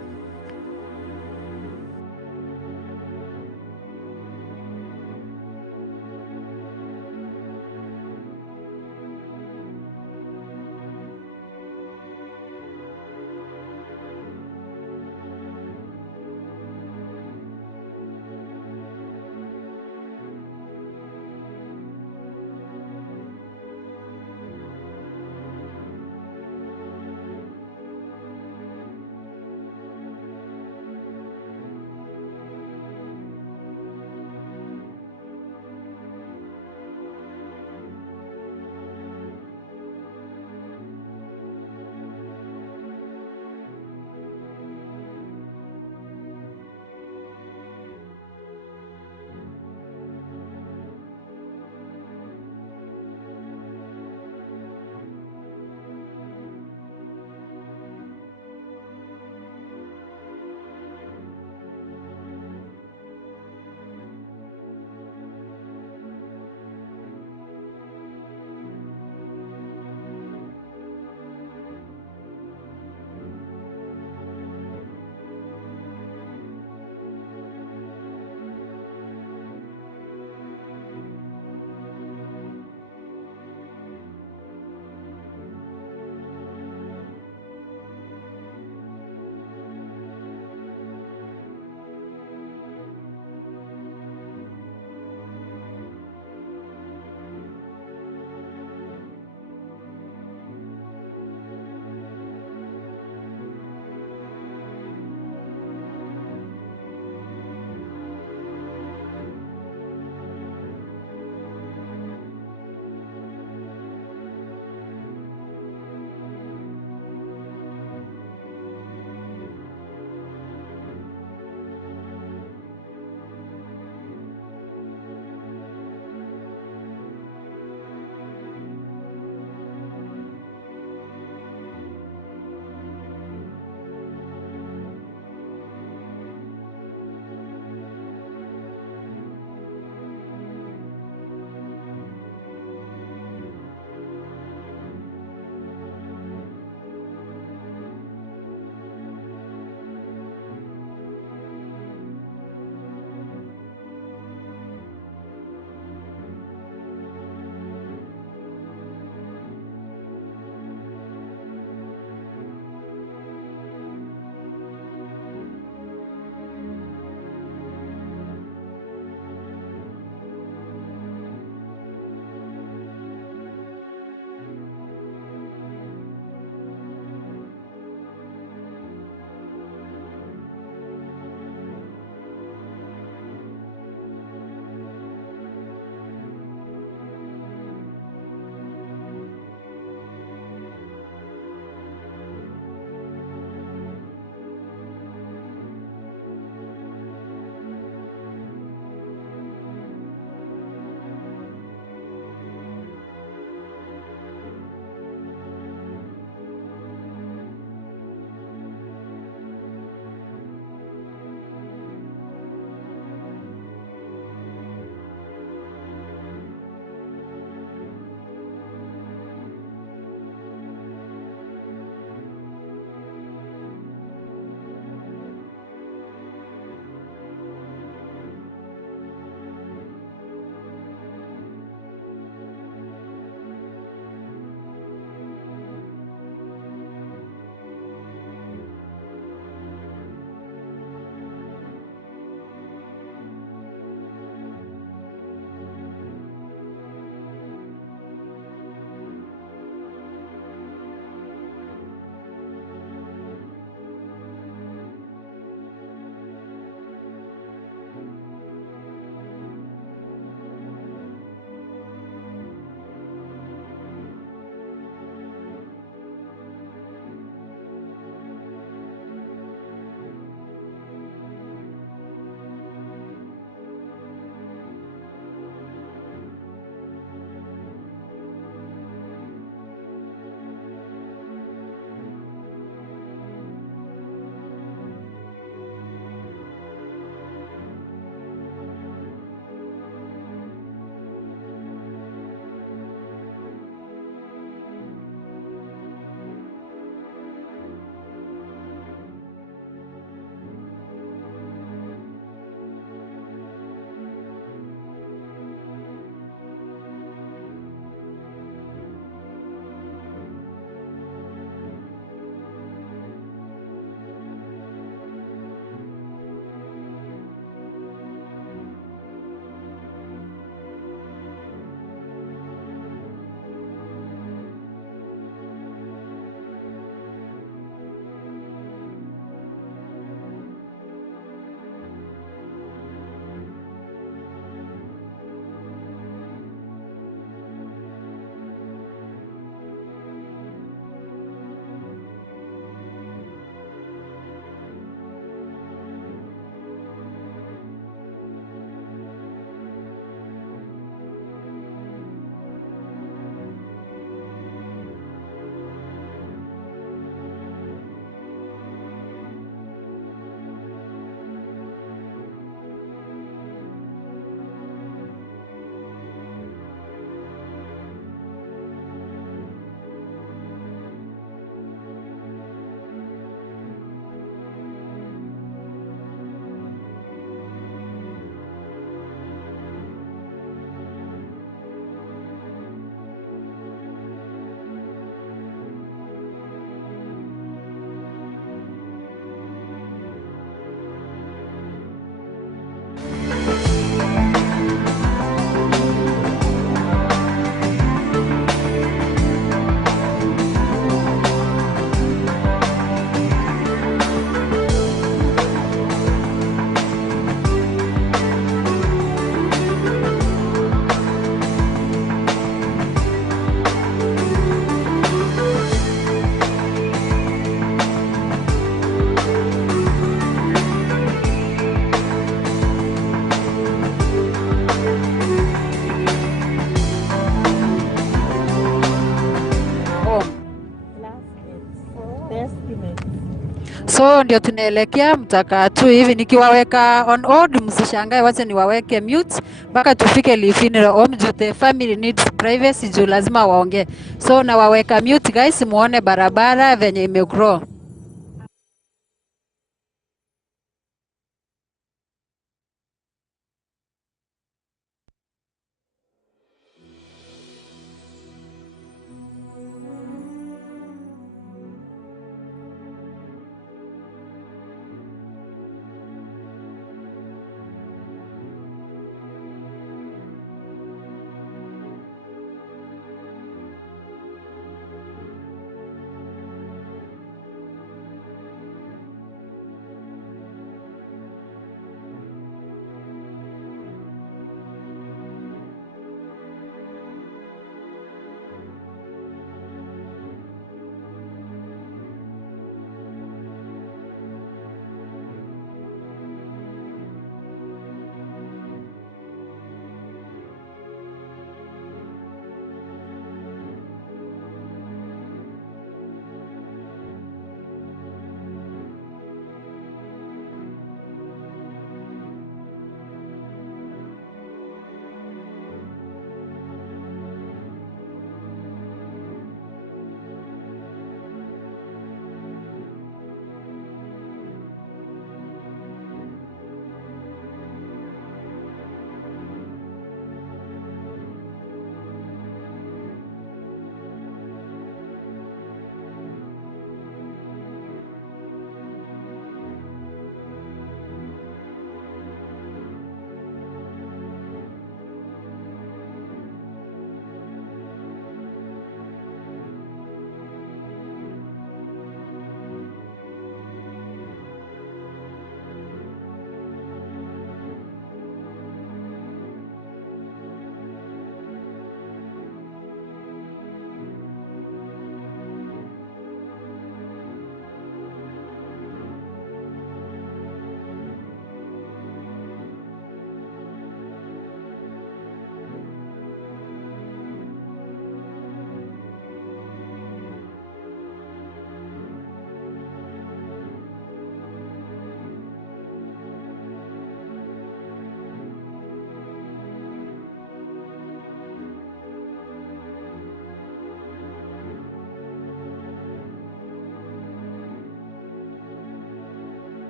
So ndio tunaelekea, mtakaa tu hivi nikiwaweka on hold, msishangae, wacha niwaweke mute mpaka tufike funeral home juu the family needs privacy juu lazima waongee. So nawaweka mute guys, muone barabara venye imegrow.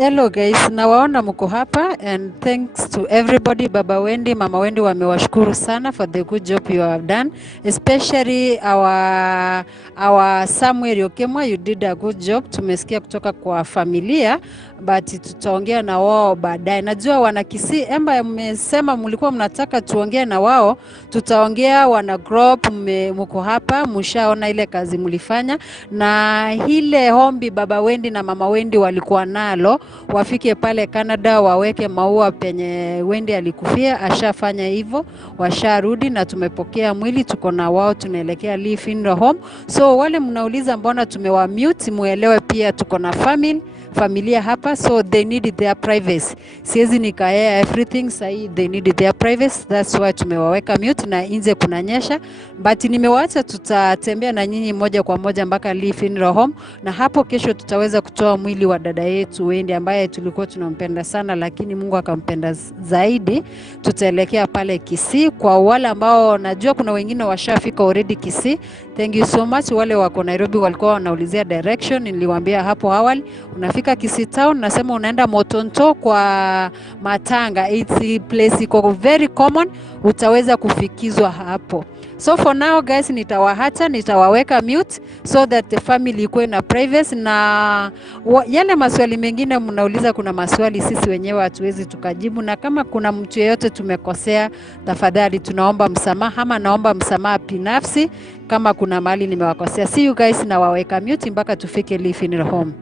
Hello guys, nawaona mko hapa and thanks to everybody. Baba Wendy, Mama Wendy wamewashukuru sana for the good job you have done, especially our Samuel Okemwa, you did a good job. Tumesikia kutoka kwa familia but tutaongea na wao baadaye. Najua wana Kisii, Emba mmesema mlikuwa mnataka tuongee na wao, tutaongea. Wana group mko hapa, mshaona ile kazi mlifanya na ile hombi Baba Wendy na Mama Wendy walikuwa nalo, wafike pale Canada waweke maua penye Wendy alikufia. Ashafanya hivyo, washarudi na tumepokea mwili, tuko na wao, tunaelekea Lee Funeral Home. So wale mnauliza mbona tumewa mute, muelewe pia tuko na familia hapa, so they need their privacy. Siwezi nikaea everything sahi, they need their privacy, that's why tumewaweka mute. Na nje kunanyesha but nimewaacha, tutatembea na nyinyi moja kwa moja mpaka Lee Funeral Home, na hapo kesho tutaweza kutoa mwili wa dada yetu Wendy ambaye tulikuwa tunampenda sana lakini Mungu akampenda zaidi. Tutaelekea pale Kisii. Kwa wale ambao najua kuna wengine washafika already Kisii, thank you so much. Wale wako Nairobi walikuwa wanaulizia direction, niliwaambia hapo awali unafika Kisii town, nasema unaenda Motonto kwa Matanga, it's place iko very common, utaweza kufikizwa hapo. So for now guys, nitawaweka mute so that the family ikuwe na privacy. Na yale maswali mengine mnauliza, kuna maswali sisi wenyewe hatuwezi tukajibu, na kama kuna mtu yeyote tumekosea, tafadhali tunaomba msamaha, ama naomba msamaha binafsi kama kuna mahali nimewakosea. See you guys, na waweka mute mpaka tufike Lee Funeral Home.